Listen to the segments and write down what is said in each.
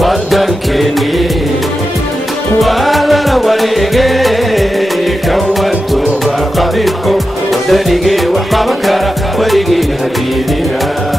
ودنكني ولا وليجي كونتوا قبيلكم ودنيجي وحبكرة وليجي هدينا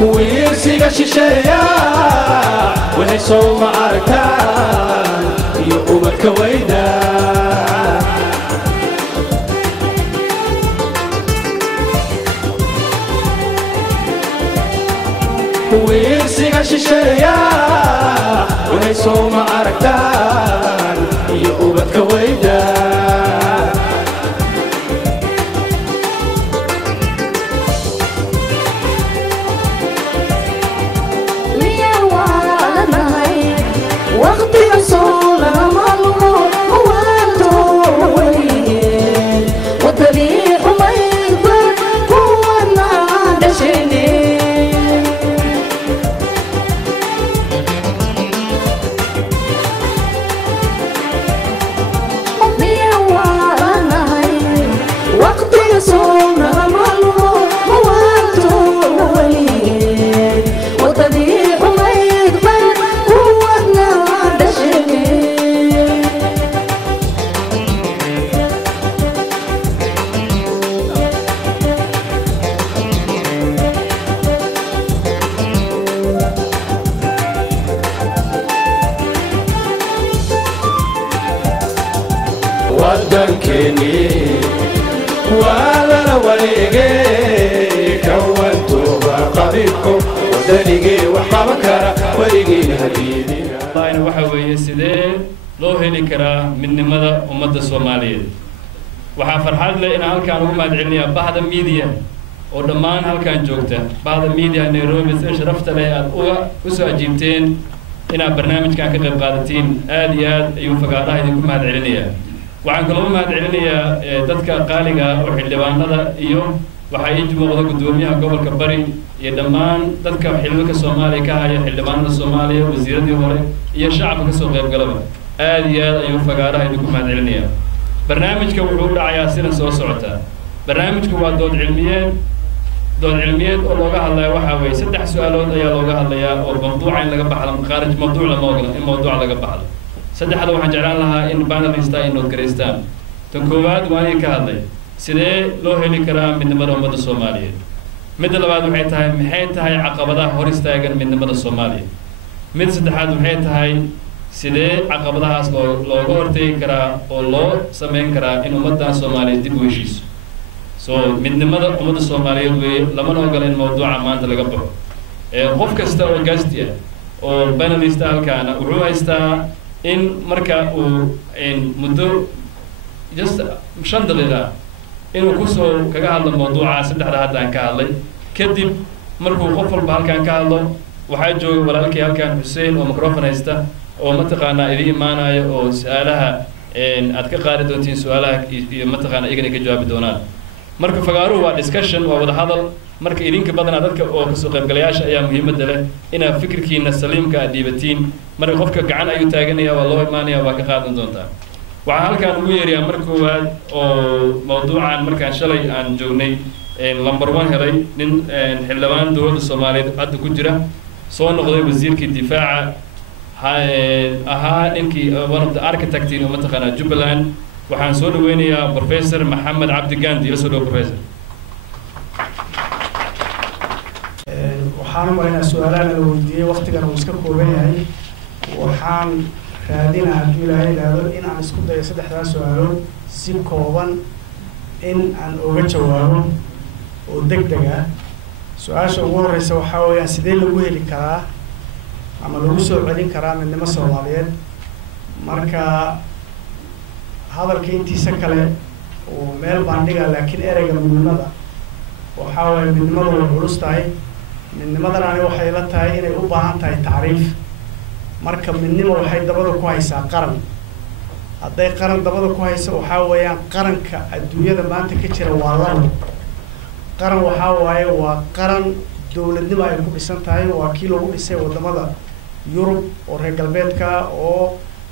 ويرسيق الشيشية وهيسو معركان يقوم الكويدة ويرسيق الشيشية وهيسو معركان يقوم الكويدة ودنكني ولا وليجي كونتوا قبيلكم ودنيجي وحبكرة وليجي هدينا طاين وحوي سيدي لو هلي كرا من مدى أمد الصومالية وحافر حال إن هالكان هم أدعيني بعض الميديا ودمان هالكان جوكته بعض الميديا نيروبي شرفت لي الأولى وسوا جيبتين إن برنامج كان كقب قادتين آديات يوفق الله يدكم أدعيني waxaan kaloo mahadcelinayaa dadka qaaliga oo xildhibaanada iyo waxa ay jooga gudoomiyaha gobolka bari iyo dhammaan dadka xildhibaanka Soomaaliya ka haya xildhibaanada Soomaaliya wasiiradii hore iyo shacabka ka soo qayb galaba aad iyo aad ayuu fagaaraha idinku mahadcelinayaa barnaamijka wuxuu dhacayaa sida soo socota barnaamijku waa dood cilmiyeed oo looga hadlayo waxa weeye saddex su'aalood ayaa looga hadlayaa oo mawduuca in laga baxdo kharij mawduuc la moogna in mawduuc laga baxdo saddexda waxaan jeclaan lahaa in panelista ay nood gareystaan tan koowaad waa inay ka hadlay sidee loo heli karaa midnimada ummadda Soomaaliyeed midda labaad waxay tahay maxay tahay caqabadaha hor istaagan midnimada Soomaaliyeed mid saddexaad waxay tahay sidee caqabadahaas looga hortagi karaa oo loo sameyn karaa in ummadda Soomaaliyeed dib u heshiiso soo midnimada ummadda Soomaaliyeed way lama ogola in mawduuca maanta laga baxo qof kasta oo gaasti ah oo panelista halkaana wuxuu haystaa in marka uu muddo just 5 daqiiqo inuu ku soo kaga hadlo mawduuca saddexda hadda aan ka hadlay kadib markuu qof walba halkaan ka hadlo waxaa jooga walaalkii halkaan Hussein oo microphone haysta oo mataqaana idin imaanayo oo su'aalaha aad ka qaadi doontiin su'aalaha iyo mataqaana igana ka jawaabi doonaan marka fagaaruhu waa discussion waa wada hadal marka idinka badanaa dadka oo ka soo qaybgalayaasha ayaa muhiimadda leh inaad fikirkiina saliimka aad dhiibatiin marka qofka gacan ayuu taaganaya waa loo imaanaya waa ka qaadan doontaa waxaan halkaan ugu yeerayaa mar koowaad oo mawduucan markaan shalay aan joognay number 1 helay nin xildhibaan dowladda Soomaaliyeed hadda ku jira soo noqday wasiirkii difaaca ahaa ninkii one of the architects oo mataqaana Jubbaland waxaan soo dhaweynayaa Professor Maxamed Cabdi Gandi la soo dhaw professor waxaan marayna su'aalaha la weydiiyay waqtigan uu iska kooban yahay waxaan raadinaa haddii ilaahay yidhaahdo in aan isku dayo saddexdaas su'aalood si kooban in aan uga jawaabo oo degdeg ah su'aasha ugu horeysa waxaa weeyaan sidee lagu heli karaa ama lagu soo celin karaa midnimo Soomaaliyeed marka hadalka intiisa kale meel baan dhigaa laakiin ereyga midnimada waxaa waaye midnimadu way culus tahay midnimadana ani waxay la tahay inay u baahan tahay tacriif marka midnimo waxay dabada ku haysaa qaran hadday qaran dabada ku hayso waxaa weeyaan qaranka adduunyada maanta ka jira waa labo qaran waxaa waaye waa qaran dowladnimo ay ku dhisan tahay waa kii lagu dhisay wadamada yurub oo reer galbeedka oo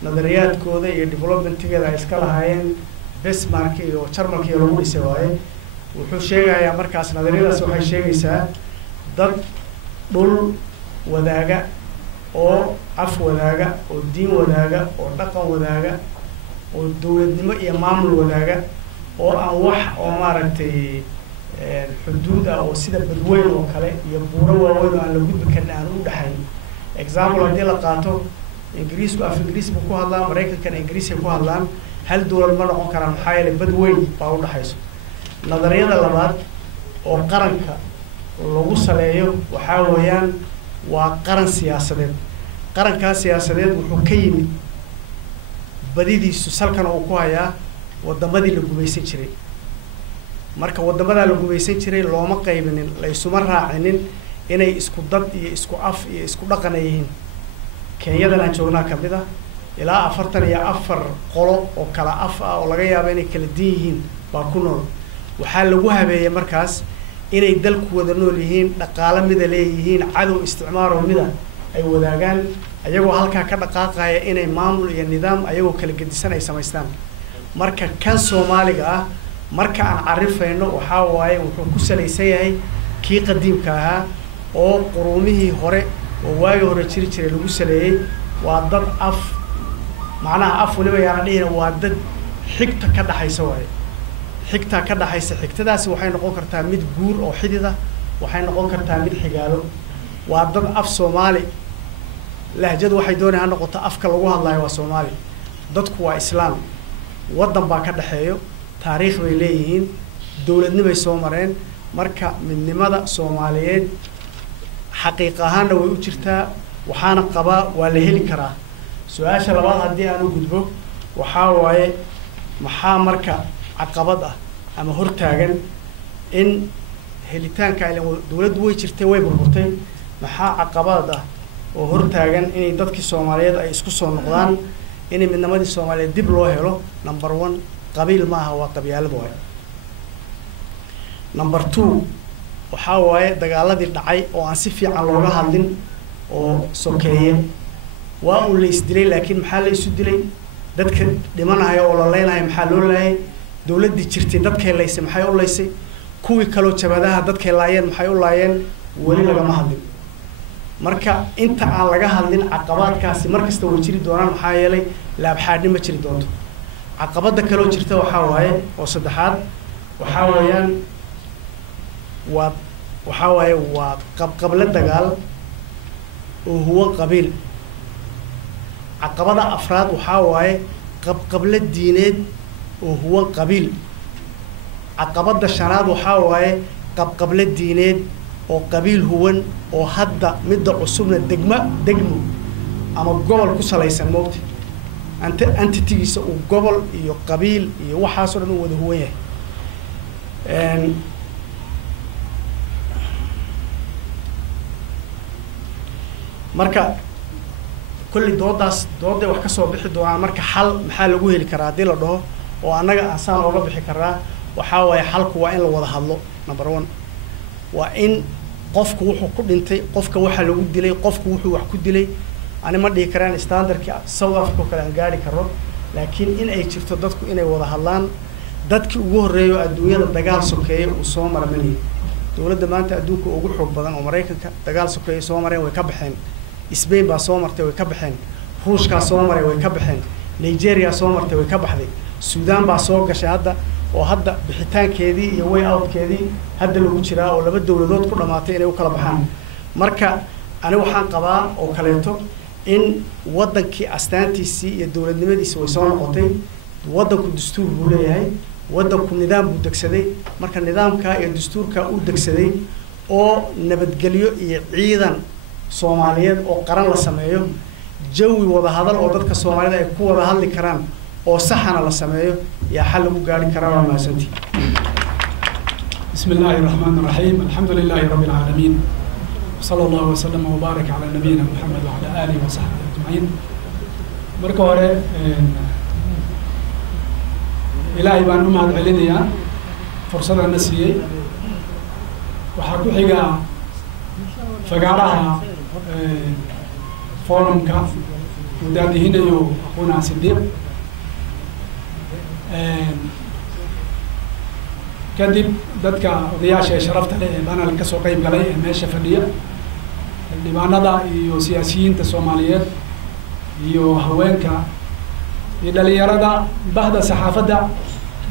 nadariyaadkooda iyo developmentigeeda ay iska lahaayeen Bismarck iyo Jarmalka iyo lagu dhisay waaye wuxuu sheegayaa markaas nadariyadaas waxay sheegaysaa dad dhul wadaaga oo af wadaaga oo diin wadaaga oo dhaqan wadaaga oo dowladnimo iyo maamul wadaaga oo aan wax oo maaragtay xuduud ah oo sida badweyn oo kale iyo buuro waaweyn oo aan la gudbi karin aan u dhaxayn example haddii la qaato ingiriisku af ingiriis buu ku hadlaa maraykankana ingiriis ay ku hadlaan hal dowlad ma noqon karaan maxaa yeelay badweyn baa u dhaxayso nadariyada labaad oo qaranka lagu saleeyo waxaa weeyaan waa qaran siyaasadeed qarankaas siyaasadeed wuxuu ka yimid badidiisu salkana uu ku hayaa wadamadii la gumaysan jiray marka wadamadaa la gumaysan jiray looma qaybinin la isuma raacinin inay isku dad iyo isku af iyo isku dhaqan ay yihiin kenyadan aan joognaa ka mid ah ilaa 44 qolo oo kala af ah oo laga yaabo inay kala diin yihiin baa ku nool waxaa lagu habeeyay markaas inay dalku wada nool yihiin dhaqaale mida leeyihiin cadow isticmaaro mida ay wadaagaan ayagoo halkaa ka dhaqaaqaya inay maamul iyo nidaam ayagoo kala gedisan ay samaystaan marka kan Soomaaliga ah marka aan carifayno waxaa waaye wuxuu ku salaysan yahay kii qadiimka ahaa oo quruumihii hore oo waagi hore jiri jiray lagu saleeyay waa dad af macnaha af waliba yaana dhihina waa dad xigta ka dhaxaysa waaye xigta ka dhaxaysa xigtadaasi waxay noqon kartaa mid guur oo xidida waxay noqon kartaa mid xigaalo waa dad af Soomaali lahjadu waxay doonayaan noqoto afka lagu hadlayo waa Soomaali dadku waa islaam wadan baa ka dhaxeeyo taariikh bay leeyihiin dowladnimo ay soo mareen marka midnimada Soomaaliyeed xaqiiq ahaan way u jirtaa waxaana qabaa waa la heli karaa su'aasha labaad haddii aan u gudbo waxaa waaye maxaa marka caqabad ah ama hortaagan in helitaanka dowladdu way jirtay way burburtay maxaa caqabad ah oo hortaagan inay dadkii Soomaaliyeed ay isku soo noqdaan in midnimadii Soomaaliyeed dib loo helo number 1 qabiil maaha waa qabyaalad waaye number 2 waxaa waaye dagaaladii dhacay oo aan si fiican looga hadlin oo sokeeye waa uu la isdilay laakiin maxaa la isu dilay dadka dhimanayo oo la leenayo maxaa loo laayay dowladii jirtay dadkay laysay maxay u laysay kuwii kale jabadaha dadkay laayeen maxay u laayeen wali lagama hadlin marka inta aan laga hadlin caqabadkaasi markasta way jiri doonaan maxaa yeelay laabxaadnimo ma jiri doonto caqabada kale oo jirta waxaa waaye oo saddexaad waxaa weeyaan waa qabqabla dagaal oo huwa qabiil caqabada afraad waxaa waaye qabqabla diineed oo huwa qabiil caqabada shanaad waxaa waaye qabqabla diineed oo qabiil huwan oo hadda midda cusubna degmo ama gobol ku salaysan moogta entity-giisa uu gobol iyo qabiil iyo waxaasoo dhan u wada huwan yahay marka kulli dooday wax ka soo bixi doonaan marka xal maxaa lagu heli karaa haddii la dhaho oo annaga asaan ooga bixi karaa waxaa waaye xalku waa in la wada hadlo number 1 waa in qofku wuxuu ku dhintay qofka waxa lagu dilay qofku wuxuu wax ku dilay ani ma dhihi karaan standardka South Africa kale aan gaari karo laakiin in ay jirto dadku inay wada hadlaan dadkii ugu horeeyo adduunyada dagaal sokeeye uu soo marmay dowladda maanta adduunka ugu xoog badan oo Mareykanka dagaal sokeeye soo mareen way ka baxeen Spain baa soo martay way ka baxeen Ruushka soo maray way ka baxeen Nigeria soo martay way ka baxday Suudaan baa soo gashay oo hadda bixitaankeedii iyo way outkeedii hadda lagu jiraa oo laba dowladood ku dhamaatay inay u kala baxaan marka ani waxaan qabaa oo kaleeto in wadankii astaantiisii iyo dowladnimadiisa way soo noqotay wadanku dastuur buu leeyahay wadanku nidaam buu degsaday marka nidaamka iyo dastuurka uu degsaday oo nabadgelyo iyo ciidan Soomaaliyeed oo qaran la sameeyo jawi wada hadal oo dadka Soomaalida ay ku wada hadli karaan oo saxana la sameeyo yaa xal lagu gaari karaa waa mahadsantii. بسم الله الرحمن الرحيم الحمد لله رب العالمين صلى الله وسلم وبارك على نبينا محمد وعلى آله وصحبه أجمعين. marka hore ilaahay baan u mahad celinayaa fursadana siiyey. waxaa ku xiga fagaaraha forumka mudaadihinayo aqoona sidiiq kadib dadka odayaasha ee sharafta leh ee banal ka soo qayb galay ee meesha fadhiya xildhibaanada iyo siyaasiyiinta Soomaaliyeed iyo haweenka iyo dhalinyarada bahda saxaafadda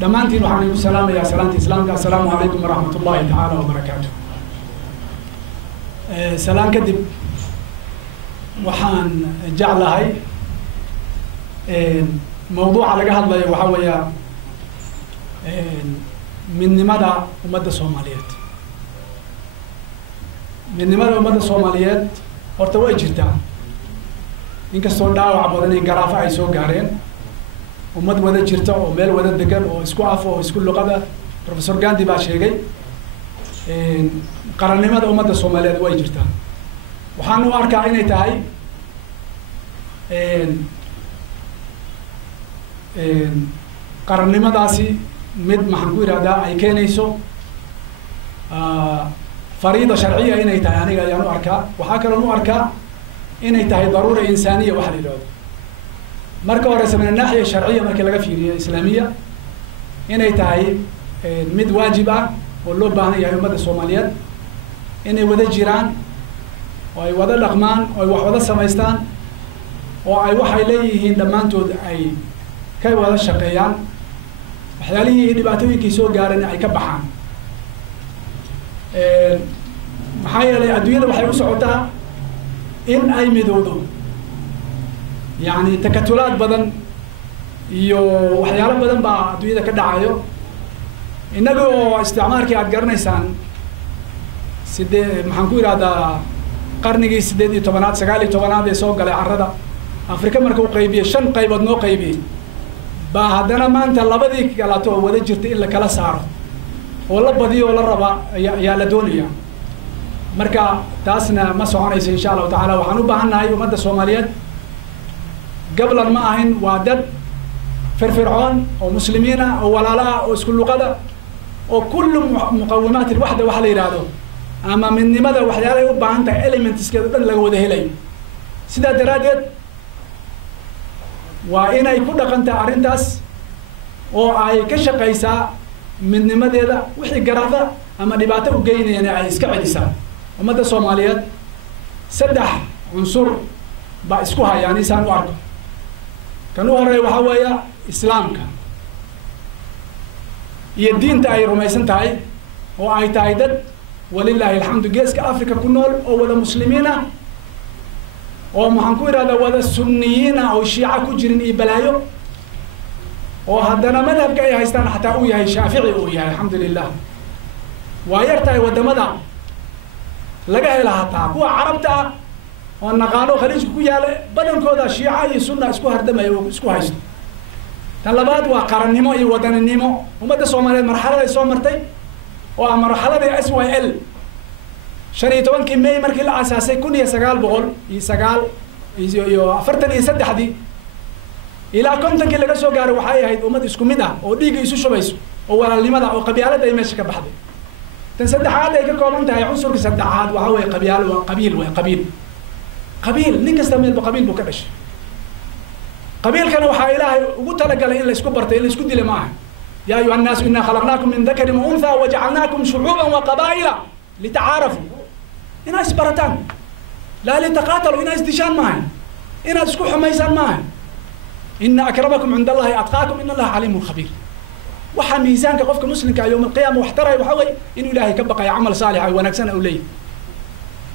dhammaantiin waxaan idinku salaamayaa salaanta islaamka assalaamu calaykum waraxmatullaahi tacaala wabarakaatuh. salaan kadib waxaan jeclahay mawduuca laga hadlayo waxaa weeya midnimada ummadda Soomaaliyeed. midnimada ummadda Soomaaliyeed horta way jirtaa inkastoo dhaawac badan iyo garaafo ay soo gaareen. ummad wada jirta oo meel wada degan oo isku af oo isku luqada Professor Gandhi baa sheegay qarannimada ummadda Soomaaliyeed way jirtaa. waxaan u arkaa inay tahay qarannimadaasi mid maxaan ku yidhahdaa ay keenayso fariida sharciya inay tahay aniga ayaan u arkaa. waxaa kaloo u arkaa inay tahay daruura insaaniya waxa la yidhahdo. marka hore min naaxiya sharciya markii laga fiiriyo islaamiya inay tahay mid waajib ah oo loo baahan yahay ummadda Soomaaliyeed inay wada jiraan oo ay wada dhaqmaan oo ay wax wada samaystaan oo ay waxay leeyihiin dhammaantood ay ka wada shaqeeyaan waxyaalihii dhibaatooyinkii soo gaareen ay ka baxaan. maxaa yeelay adduunyada waxay u socotaa in ay midowdo يعني تكتلات بدن iyo waxyaalo badan baa adduunyada ka dhacayo. inagoo isticmaalkii aad garanaysaan maxaan ku yiraahdaa qarnigii 18aad 19aad ee soo galay carrada Afrika markuu qaybiyay 5 qaybood noo qaybiyay baa haddana maanta labadii kalato wada jirtay in la kala saaro oo la badiyo oo la raba ayaa la doonaya. marka taasna ma soconayso insha Allah taala. waxaan u baahannahay ummadda Soomaaliyeed قبل ما أهين وادد فرعون ومسلمين وولالاء واسكلقدة وكل مقومات الوحدة وحلي رادو. أما من لماذا وحياله يبقى عندك elements كذا لقوا ده هلي سيدا درادت وإن يكون أنت أرنتاس وأي كشة قيسا من لماذا هذا وحي قرافة أما دبعته وجين يعني عايز كعديسا ومدى الصوماليات سدح عنصر باسكوها يعني سانو أرض كانوا هري وحويا إسلامك يدين تاي رميسن تاي وأي تايدد ولله الحمد جيس كأفريقيا كنول أو ولا مسلمين أو محنكوير هذا ولا سنيين أو الشيعة كجرين إبلايو وهذا مذهب كأي هيستان حتى أويا الشافعي أويا الحمد لله ويرتاي ودمدا لقى لها تا هو عربتا والنقالو خليج كوياله بدن كودا شيعة يسنة اسكو هردما اسكو هايست طلبات وقرنيمو اي ودننيمو ومدى Soomaaliyeed marxalada ay soo martay oo marxaladii SYL 15 May markii la aasaasay 1949 ilaa 50 laga soo gaaray waxay ahayd ummad isku mid ah oo dhiig isu shubayso oo walaalnimada oo qabyaalada ay meesha ka baxday. tan saddexaad ay ka kooban tahay cunsurka saddexaad waxa way qabiil nin kasta meel qabiil buu ka dhashay. qabiilkana waxa ilaahay ugu talagalay in la isku bartay in la isku dilo maaha. يا أيها الناس إنا خلقناكم من ذكر وأنثى وجعلناكم شعوبا وقبائل لتعارفوا. إنا إسبرتان لا لتقاتلوا إنا إزدشان معي إنا تسكو حميسان معي. إن أكرمكم عند الله أتقاكم إن الله عليم خبير. وحا ميزانك قفك مسلم يوم القيامة واحترى وحوي إن إلهي كبقى عمل صالح ونكسن أولي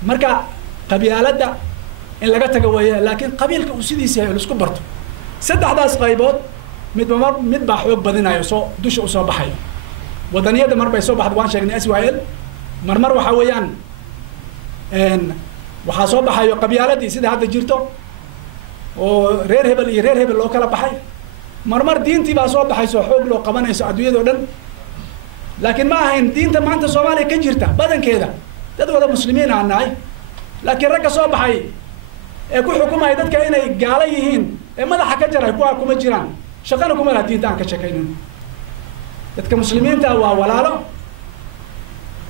مركا قبيلة إن لقيتك وياه لكن قبيلك وسيدي سيئة لسكو برتو سد أحداث قيبات mid baa xoog badinayo soo dusha u soo baxay wadaniyada mar bay soo baxday waan sheegnay SYL mar waxa weeyaan waxa soo baxayo qabyaaladii sida hadda jirto oo reer hebel iyo reer hebel loo kala baxay marmar diintii baa soo baxayso xoog loo qabanayso adduunyadoo dhan laakiin ma ahayn diinta maanta soomaaliya ka jirta badankeeda dad wada muslimiin aan nahay laakiin ragga soo baxay ee ku xukumaya dadka inay gaala yihiin ee madaxa ka jaray kuwaa kuma jiraan shaqana kuma laha diinta aan ka shakaynin dadka muslimiinta waa walaalo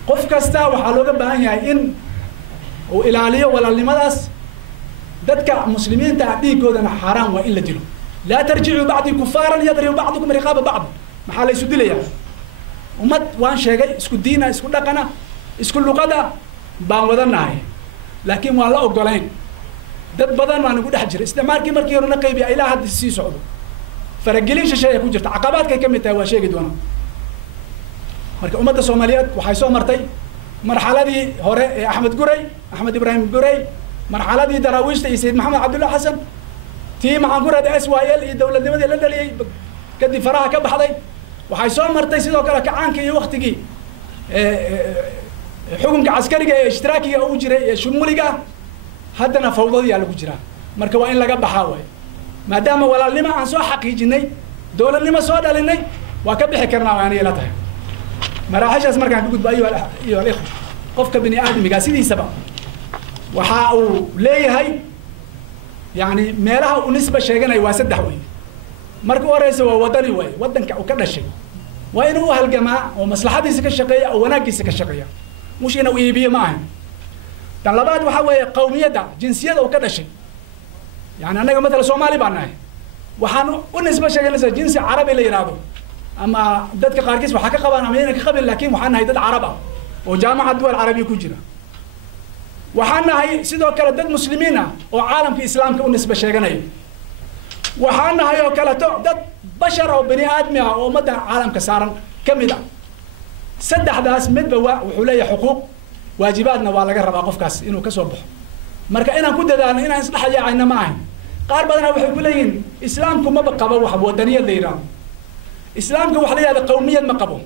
qof kasta waxaa looga baahan yahay in uu ilaaliyo walaalnimadaas dadka muslimiinta dhiigoodana xaaraan waa in la dilo laa tarjicuu bacdii kufaaran yadribu bacdukum riqaaba bacd maxaa la isu dilayaa ummad waan sheegay isku diina isku dhaqana isku luqada baan wadanahay laakiin waan la ogolayn dad badan baan ugu dhex jiray isticmaalkii markii horena qaybiya ilaa hadda sii socdo faragelin shisheeye ku jirta caqabaadkay ka mid tahay waa sheegi doonaa marka ummadda soomaaliyeed waxay soo martay marxaladii hore ee axmed ibraahim gurey marxaladii daraawiishta iyo sayid maxamed cabdullahi xasan tii maxaan ku rahda s y l iyo dowladnimadii la dhaliyey kadib faraha ka baxday waxay soo martay sidoo kale kacaanka iyo waktigii xukunka caskariga ee ishtiraakiga uu jiray ee shumuliga haddana fawdadiyaa lagu jiraa marka waa in laga baxaa waay maadaama walaalnimo aan soo xaqiijinay dowladnimo soo dhalinay waa ka bixi karnaa waana ila tahay maraaxishaas markaan ka gudbo ayuha alikhwa qofka bini aadamiga sidiisaba waxa uu leeyahay yani meelaha uu nisba sheeganayo waa saddex wey marka u horeysa waa wadani way wadanka uu ka dhashay waa inuu u halgamaa oo maslaxadiisa ka shaqeeya oo wanaaggiisa ka shaqeeya mush inuu iibiyo ma ahan tan labaad waxaa weeye qawmiyadda jinsiyada uu ka dhashay yani annaga matala soomaali baan nahay waxaan u nisba sheeganaysa jinsi carabi la yidhaahdo ama dadka qaarkiis waxaa ka qabaan ama inay ka qabin laakin waxaan nahay dad carab ah oo jaamacad duwal carabiya ku jira waxaan nahay sidoo kale dad muslimiin ah oo caalamka islaamka u nisba sheeganaya waxaan nahay oo kaleto dad bashar oo bani aadmi ah oo ummadda caalamka saaran ka mid ah saddexdaas midba wuxuu leeyahay xuquuq waajibaadna waa laga rabaa qofkaas inuu ka soo baxo marka inaan ku dadaalno inaan isdhexyaacayna ma ahayn qaar badana waxay ku leeyihiin islaamku maba qabo wax wadaniyad la yidhaahdo islaamka waxa la yidhahda qawmiyad ma qabo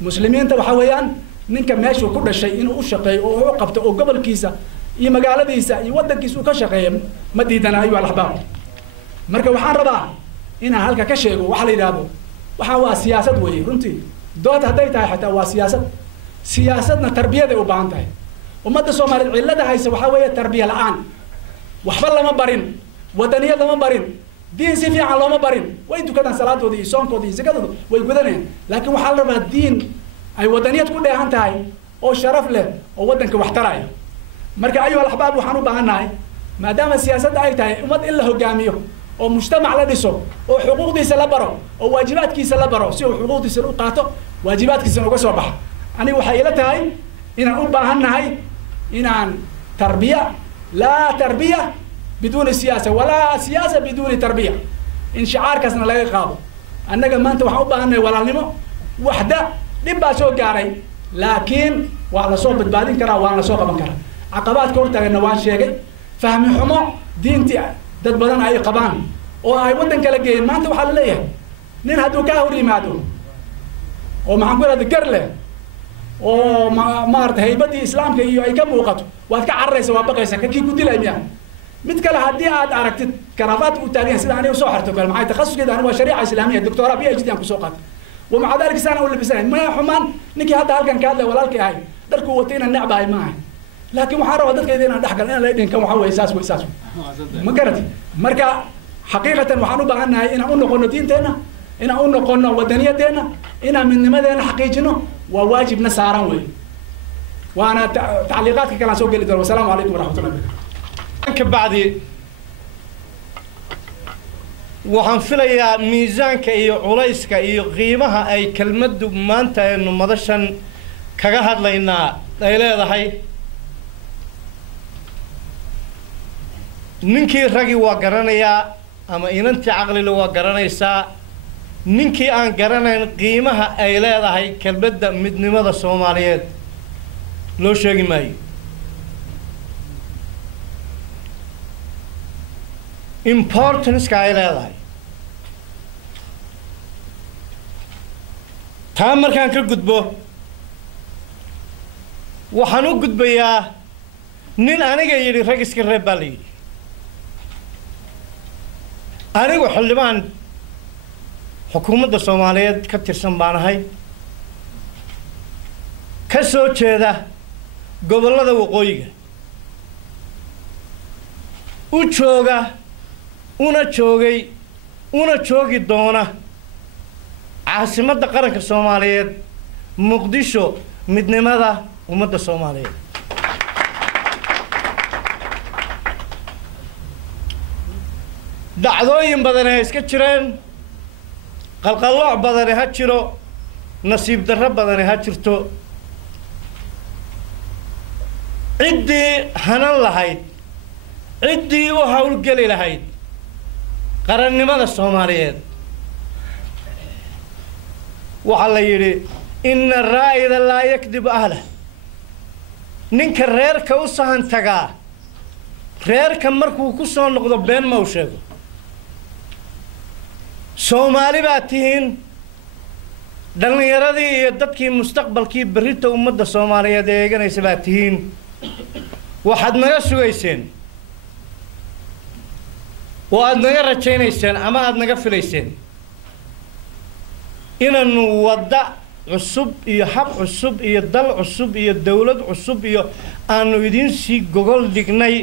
muslimiinta waxa weeyaan ninka meeshuu ku dhashay inuu u shaqeeyo oo u qabto oo gobolkiisa iyo magaaladiisa iyo wadankiisa uu ka shaqeeyo ma diidana ayuha alaxbaab marka waxaan rabaa inaan halka ka sheego waxa la yidhaahdo waxaan waa siyaasad weeye runtii dood hadday tahay xataa waa siyaasadna tarbiyaday u baahan tahay ummadda soomaaliyeed cillada haysa waxaa weeye tarbiya la-aan waxba lama barin wadaniyad lama barin diin si fiican looma barin way tukadaan salaadooda iyo soonkooda iyo sakadooda way gudanayaan laakiin waxaa la rabaa diin ay wadaniyad ku dheehan tahay oo sharaf leh oo waddanka wax taraya marka ayuha alaxbaab waxaan u baahannahay maadaama siyaasadda ay tahay ummad in la hogaamiyo oo mujtamac la dhiso oo xuquuqdiisa la baro oo waajibaadkiisa la baro si uu xuquuqdiisa u qaato waajibaadkiisana uga soo baxa aniga waxay ila tahay inaan u baahannahay inaan tarbiya laa tarbiya biduuni siyaasa walaa siyaasa biduuni tarbiya in shicaarkaasna laga qaado annaga maanta waxaan u baahannahay walaalnimo waxda dhib baa soo gaaray laakiin waa lasoo badbaadin karaa waana lasoo qaban karaa caqabaadka hortaagana waan sheegay fahmi xumo diintii dad badan ay qabaan oo ay waddan kala geeyeen maanta waxaa la leeyahay nin hadduu kaa hor yimaado oo maxaan ku ihahda gar leh oo maarata haybadii islaamka iyo ay ka muuqato waad ka cararaysa waa baqaysa kakii ku dilay miya mid kale haddii aad aragtid karaafaadka u taagan sida aniga usoo xarto kale maxay takhasuskeeda aniga waa shariica islaamiya doctora PhD aan kusoo qaatay ومع ذلك سنة أول بسنة ما حمان نكي هذا هالكن كذا ولا الكي هاي دركوا وتينا النعبة هاي معه لكن محارة ودك يدينا دحقا أنا لا يدين كم حوي إساس وإساس ما قرأت مركا حقيقة وحنو بعنا هاي إن أقولنا قلنا دين تنا إن أقولنا قلنا ودنيا تنا إن من ماذا أنا حقيقة وواجب نسارا وي وأنا تعليقاتك كلام سوق اللي والسلام عليكم ورحمة الله وبركاته. بعدي waxaan filayaa miisaanka iyo culayska iyo qiimaha ay kelmaddu maanta aynu madashan kaga hadlaynaa ay leedahay ninkii ragi waa garanayaa ama inantii caqlile waa garanaysaa ninkii aan garanayn qiimaha ay leedahay kelmadda midnimada Soomaaliyeed loo sheegi maayo importance-ka ay leedahay taa markaan ka gudbo waxaan u gudbayaa nin aniga yidhi rag iska reeb baa la yidhi anigu xildhibaan xukuumadda Soomaaliyeed ka tirsan baan ahay ka soo jeeda gobollada waqooyiga u jooga una joogay una joogi doona caasimadda qaranka Soomaaliyeed Muqdisho midnimada ummadda Soomaaliyeed dacdooyin badan ay iska jireen qalqallooc badan ha jiro nasiib darro badan ha jirto ciddii hanan lahayd ciddii u hawlgeli lahayd qarannimada Soomaaliyeed waxa la yidhi inna raa'ida laa yakdibu ahlah ninka reerka u sahan tagaa reerka markuu ku soo noqdo been ma u sheego Soomaali baa tihiin dhalinyaradii iyo dadkii mustaqbalkii berrito ummadda Soomaaliyeed ee eeganaysa baa tihiin waxaad naga sugayseen oo aad naga rajaynayseen ama aad naga filayseen inaanu wadda cusub iyo hab cusub iyo dal cusub iyo dawlad cusub iyo aanu idiin sii gogol dhignay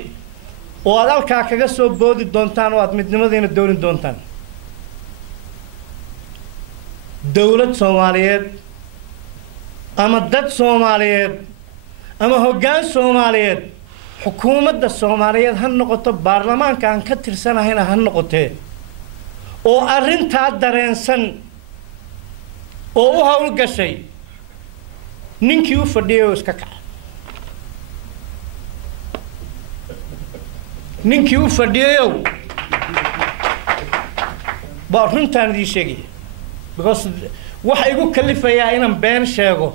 oo aad halkaa kaga soo boodi doontaan oo aad midnimadiina doorin doontaan dawlad Soomaaliyeed ama dad Soomaaliyeed ama hoggaan Soomaaliyeed xukuumadda Soomaaliyeed ha noqoto baarlamaanka aan ka tirsanahayna ha noqotee oo arrintaa dareensan oo u hawl gashay ninkii u fadhiyay oo iska kaca ninkii u fadhiyayow baa runtaan idii sheegaya because waxa igu kalifayaa inaan been sheego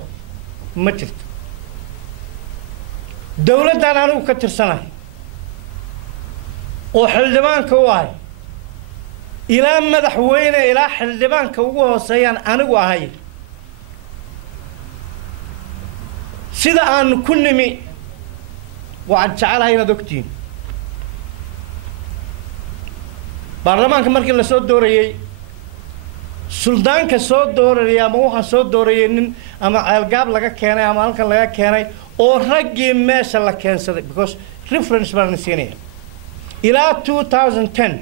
ma jirto dawladdan anigu ka tirsanahay oo xildhibaanka u ahay ilaa madaxweyne ilaa xildhibaanka ugu hooseeyaan anigu ahay sida aan ku nimi waxaan jecelahay inaad ogtiin baarlamaanka markii la soo doorayay suldaanka soo doorayay ama waxaan soo doorayay nin ama ceelgaab laga keenay ama halkan laga keenay oo raggii meesha la keensaday because reference baan siinaya ilaa 2010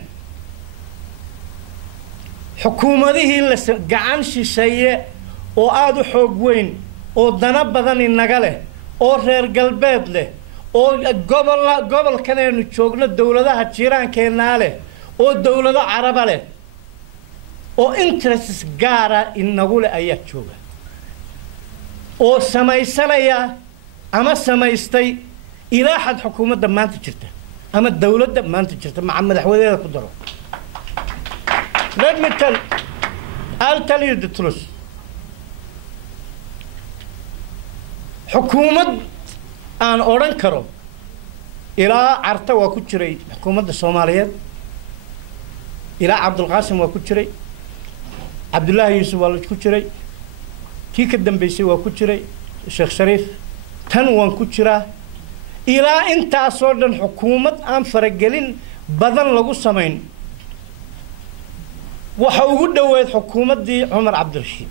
xukuumadihii la gacan shisheeye oo aad u xoog weyn oo dana badan inaga leh oo reer galbeed leh oo gobolkan aynu joogno dawladaha jiiraankeenna leh oo dawlado caraba leh oo interests gaara inagu leh ayaa jooga oo samaysanaya ama samaystay ilaa xad xukuumadda maanta jirta ama dawladda maanta jirta maca madaxweynaha ku daro I'll tell you the truth xukuumad aan odhan karo ilaa carta waa ku jiray xukuumadda Soomaaliyeed ilaa Cabdulqaasim waa ku jiray Cabdullaahi Yuusuf waa ku jiray kii ka dambeysay waa ku jiray Sheekh Shariif tan waan ku jiraa ilaa intaasoo dhan xukuumad aan faragelin badan lagu samayn waxa ugu dhaweyd xukuumaddii Cumar Cabdirashiid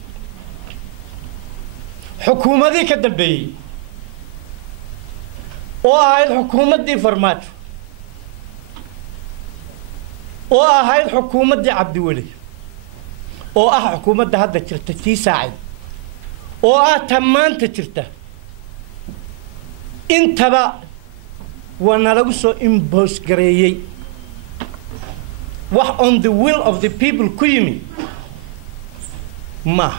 xukuumadii ka dambeeyay oo ahayd xukuumaddii Farmaajo oo ahayd xukuumaddii Cabdiweli oo ah xukuumadda hadda jirta tii Saacid oo ah tamaanta jirta intaba wana lagu soo impose gareeyay wax on the will of the people ku yimi ma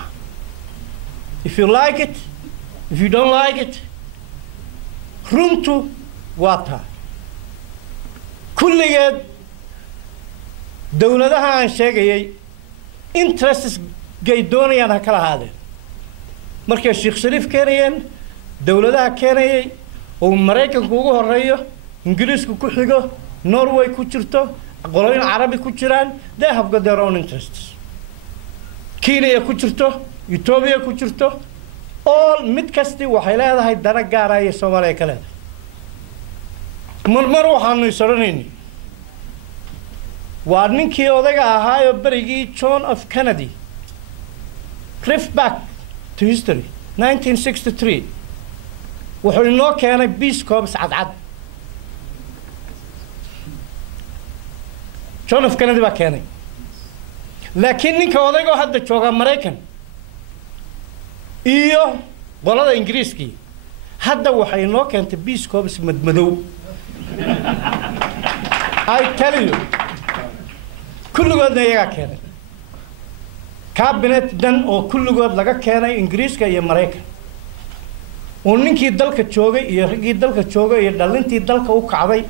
if you like it if you don't like it runtu wata kulligeed dawladaha aan sheegayay interests gay doonayaan ha kala ahaadeen markay Sheekh Shariif keenayeen dawladaha keenayay oo Mareykanku ugu horeeyo Ingiriisku ku xigo Norway ku jirto qoloyin Carabi ku jiraan they have got their own interests Kenya ku jirto Ethiopia ku jirto all mid kasti waxay leedahay dana gaar ah ee Soomaaliya kale marmar waxaanu isaranaynay waa ninkii odaga ahaayo berigii John F Kennedy drift back to history 1963 wuxuu inoo keenay Peace Corps cadcad John F Kennedy baa keenay laakiin ninka odayga hadda jooga Mareykan iyo qolada Ingiriiska hadda waxay inoo keentay Peace Corps madmadow I tell you kulligoodna iyagaa keenay cabinet dan oo kulligood laga keenay Ingiriiska iyo Mareykan oo ninkii dalka joogay iyo raggii dalka joogay iyo dhalintii dalka u kacday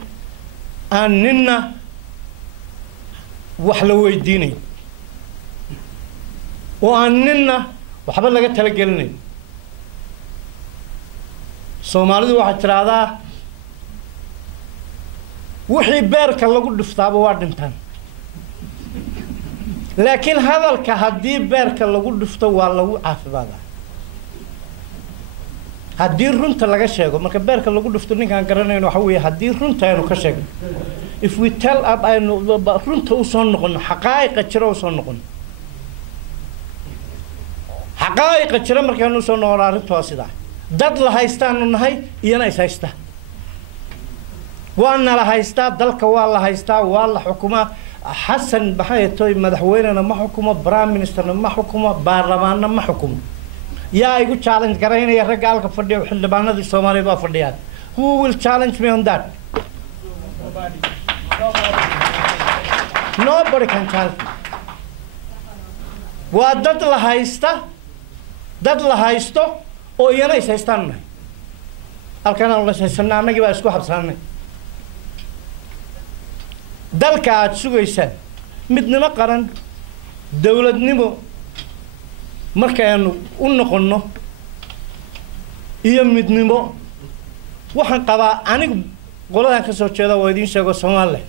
aan ninna wax la weydiinay oo aan ninna waxba laga tala gelinay Soomaalidu waxa tiraahdaa wixii beerka lagu dhiftaaba waa dhintaan laakiin hadalka haddii beerka lagu dhifto waa lagu caafimaadaa haddii runta laga sheego marka beerka lagu dhifto ninkaan garanayno waxa weeye haddii runta aynu ka sheegno if we tell up aynu runta u soo noqono xaqaa'iqa jira u soo noqono xaqaa'iqa jira markaanu soo noqono arrintu waa sidaa dad la haystaanu nahay iyana is haysta waa nala haystaa dalka waa la haystaa waa la xukumaa xasan baxay toy madaxweynena ma xukumo prime ministerna ma xukumo baarlamaanna ma xukumo yaa igu challenge garaynaya ragga halka fadhiyo xildhibaanadii Soomaaliyeed waa fadhiyaan who will challenge me on that nobody can challenge me waa dad la haysto oo iyana is haystaan nahay halkan aan la haysanaa anagii baa isku habsaanay dalka aad sugaysaan midnimo qaran dawladnimo markaanu u noqono iyo midnimo waxaan qabaa anigu qoladan ka soo jeeda oo idin sheego Soomaaliland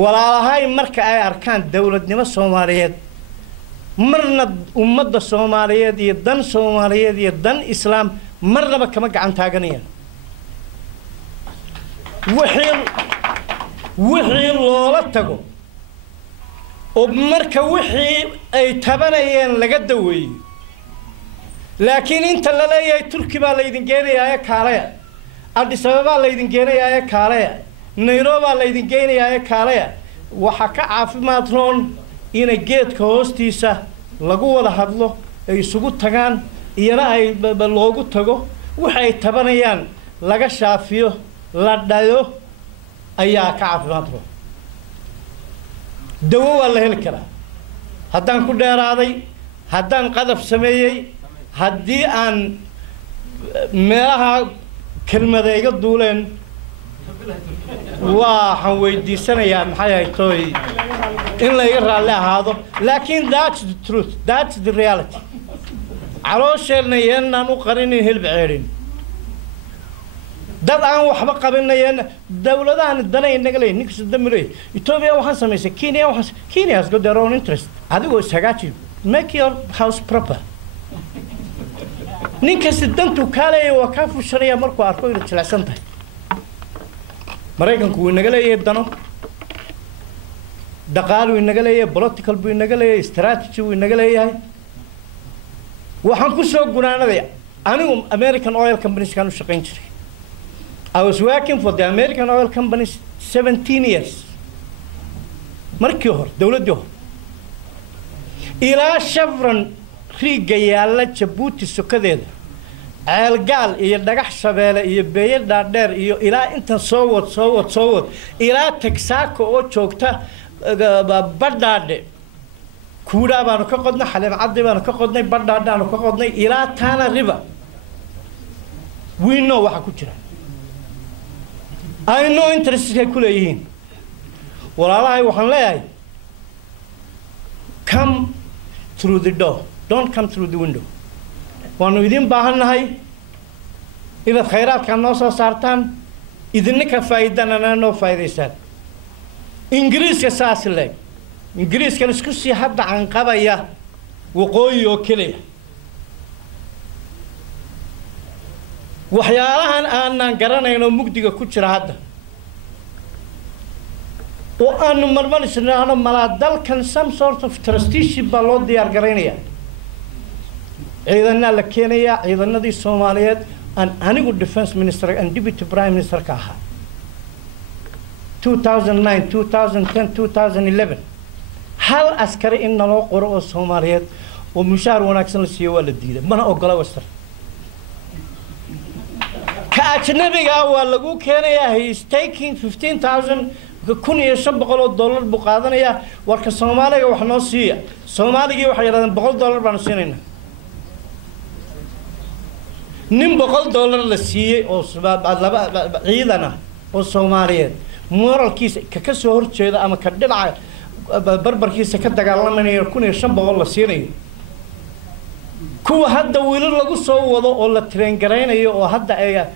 walaalahay marka ay arkaan dawladnimo Soomaaliyeed marna ummadda Soomaaliyeed iyo dan Soomaaliyeed iyo dan Islaam marnaba kama gacan taaganayaan wixii loola tago oo marka wixii ay tabanayeen laga daweeyo laakiin inta la leeyahay Turki baa la idin geenayaa kaalaya Addis Ababa la idin geenayaa kaalaya Nairobi la idin geenayaa kaalaya waxa ka caafimaad roon in geedka hoostiisa lagu wada hadlo ay isugu tagaan iyana ay loogu tago waxa ay tabanayaan laga shaafiyo la dhayo ayaa ka caafimaad roon dawo waa la heli karaa haddaan ku dheeraaday haddaan qadaf sameeyay haddii aan meelaha kelmada iga duuleen waxaan weydiisanayaa maxay ahayd tooy in la iga raalli ahaado laakiin that's the truth that's the reality caloosheenna yeenaan u qarinin hilib ceerin dad aan waxba qabinayeen dawladahan danay inaga leeyahay ninka damire Ethiopia waxaan sameysay Kenya has got their own interest adigoo isagaaji make your house proper ninka sidantu kaalay waa ka fushanaya markuu arko inay jilicsan tahay Mareykanku wuu inaga leeyahay dano dhaqaale wuu inaga leeyahay political wuu inaga leeyahay strategy wuu inaga leeyahay waxaan ku soo gunaanaday anigu American oil companies kan u shaqeyn jiray I was working for the American oil companies 17 years. Markii hore dawladii hore ilaa Chevron riiga yaala Djibouti sokadeeda ceelgaal iyo dhagax shabeele iyo beeyad dhaadheer iyo ilaa inta soo wad ilaa Texaco oo joogta badhaadhe kuuraa baanu ka qodnay xaleen caddi baanu ka qodnay badhaadhe baanu ka qodnay ilaa Tana River we know waxa ku jira I know interest ay ku leeyihiin walaalahay waxaan leeyahay come through the door don't come through the window waanu idin baahanahay inaad khayraadka noo soo saartaan idinna ka faa'iidanana noo faa'iidaysaan Ingiriiska saas leeg Ingiriiskan isku sii hadda aan qabaya waqooyi oo kaliya waxyaalahan aanan garanayno mugdiga ku jira hadda وأنا مرمى أنا ملا دل كان some sort of trusteeship بالله ديار قرينيا إذا نال كينيا إذا ندي الصوماليات أنا قد defense minister and deputy prime minister كاها 2009 2010 2011 هل عسكري إن الله قرأ الصوماليات ومشار وناكسن السيوة للديدة ما أنا أقول وستر كأجنبي أول لقو كينيا he is taking 15,000 كون يشبه $100 بقادنا ورك الصومالي وحنا سيا الصومالي وحيران $100 بنسيننا نم $100 للسيا أو سبب عيدنا أو الصوماليين مورال كيس ككسور كذا أما كدلع بربر كيس كده قال من يكون يشبه والله سيني كو هذا ويل لقو صوّده ولا ترينجرين أيوه وهذا أيه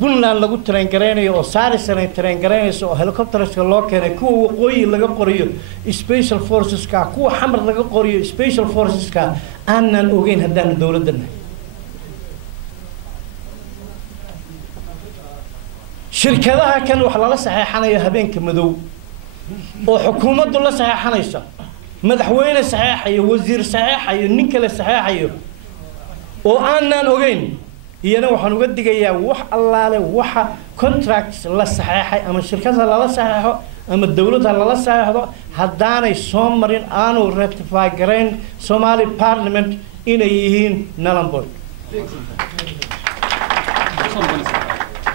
بنلان لقو ترينجرين أيوه سارسين ترينجرين سو هليكوبتر سكالوك يعني كو قوي لقو قريو سبيشال فورسز كا كو حمر لقو قريو سبيشال فورسز كا أنا الأوجين هدان الدولة دنا شركتها كانوا حلال صحيحنا يا هبين كمدو وحكومة دولة صحيحنا يسا مدحوين صحيح أيه وزير صحيح أيه نكلة صحيح أيه وأنا نوجين ينا وحنوجد جيا وح الله له وح كونتراكتس لا صحيح أما الشركة لا صحيحة أما الدولة لا صحيحة هدانا الصوماليين أنو راتيفاي جرين سومالي بارلمنت إن يهين نلامبول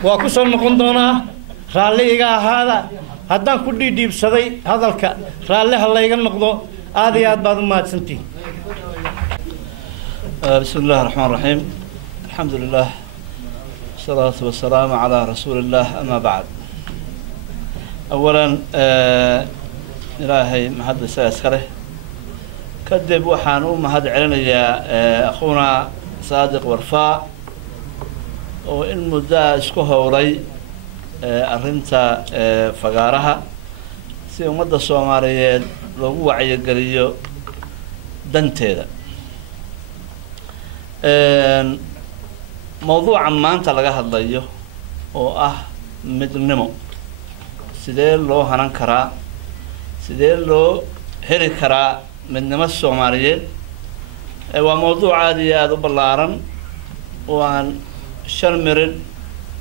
وأكسر مقندونا رالي هذا هدان كل ديب صدي هذا الك رالي الله يجن نقضه آديات بعض ما تسنتي. بسم الله الرحمن الرحيم. الحمد لله والصلاة والسلام على رسول الله أما بعد. أولا إلهي محدث أسكره كذب وحانو مهد علينا يا أخونا صادق ورفاع وإن مدى اسكوها وري أرنتا فقارها سي مدى الصوماليين لو وعي قريو دنتيدا موضوع ما أنت لقاها الضيو مدنمو سيدير لو هنان كرا سيدير لو هيري كرا من نمس الصوماليين وموضوع عادي هذا بلارن وان شن مرد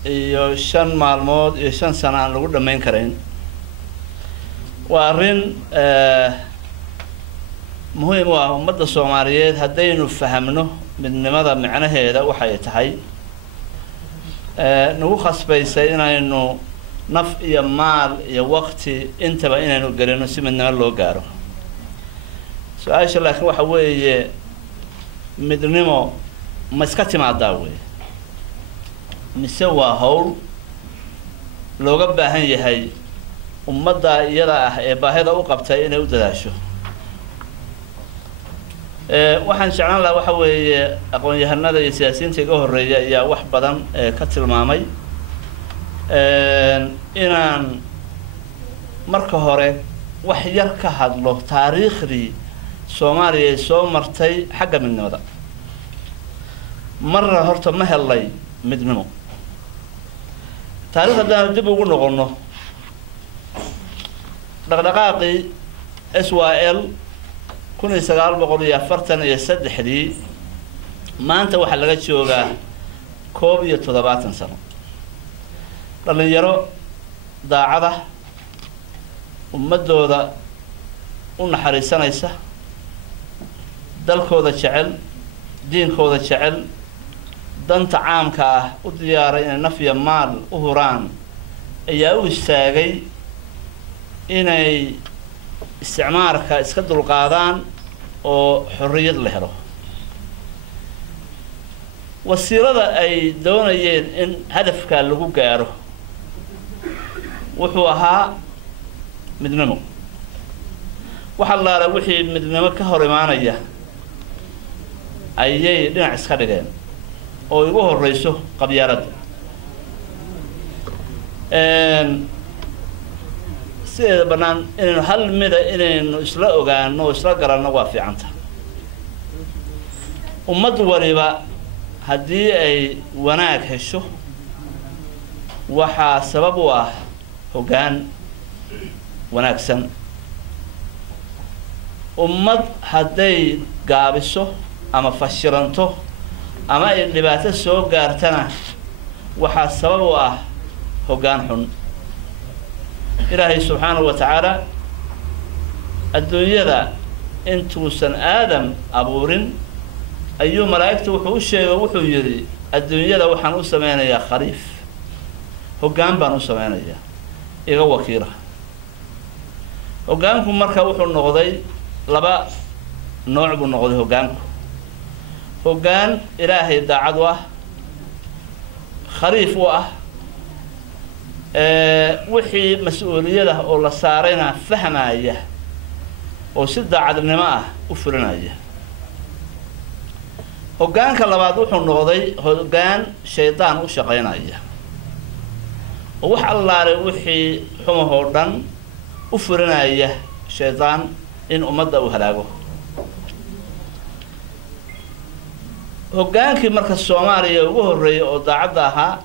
iyo 5 maalmood iyo 5 sano aan lagu dhameyn karin waa arin muhiim ah ummadda Soomaaliyeed hadaynu fahamno midnimada macnaheeda waxay tahay nagu khasbaysay inaynu naf iyo maal iyo waqti intaba inaynu galino si midnimo loo gaaro su'aasha laakiin waxa weeye midnimo ma iska timaadaa weeye mise waa hawl looga baahan yahay ummadda iyada ah ee baahida u qabtay inay u dadaasho waxaan jeclaan lahaa waxa weeye aqoon-yahanada iyo siyaasiyiinta iga horreeya ayaa wax badan ka tilmaamay inaan marka hore wax yar ka hadlo taariikhdii Soomaaliya ee soo martay xagga midnimada marna horta ma helay midnimo taariikhda daan dib ugu noqono dhaqdhaqaaqii SYL 1943 maanta waxa laga joogaa 17 sano dhalinyaro daacada ummadooda u naxariisanaysa dalkooda jecel diinkooda jecel danta caamka ah u diyaaray in naf iyo maal u huraan ayaa u istaagay inay isticmaalka iska dulqaadaan oo xorriyad la helo wasiirada ay doonayeen in hadafka lagu gaaro wuxuu ahaa midnimo waxa la wixii midnimo ka hor imaanaya ayay dhinac iska dhigeen oo igu horeyso qabyaaladda sida banaan inaynu hal mida inaynu isla ogaano isla garanno waa fiicanta ummad waliba haddii ay wanaag hesho waxaa sabab u ah hoggaan wanaagsan ummad hadday gaabiso ama fashiranto ama ay dhibaato soo gaartana waxaa sabab u ah hoggaan xun ilaahay subxaanahu wa tacaala adduunyada intuusan aadam abuurin ayuu malaa'igta wuxuu u sheegay wuxuu yidhi adduunyada waxaan u sameynayaa khaliif hoggaan baan u sameynayaa iga wakiila hoggaanku marka wuxuu noqday laba nooc buu noqday hoggaanku hoggaan ilaahay daacad u ah khaliif u ah wixii mas-uuliyada oo la saarayna fahmaya oo si daacadnimo ah u fulinaya hoggaanka labaad wuxuu noqday hoggaan shaydaan u shaqaynaya oo wax allaale wixii xumahoo dhan u fulinaya shaydaan in ummadda uu halaago hoggaankii marka soomaaliya ugu horreeyay oo daacadda ahaa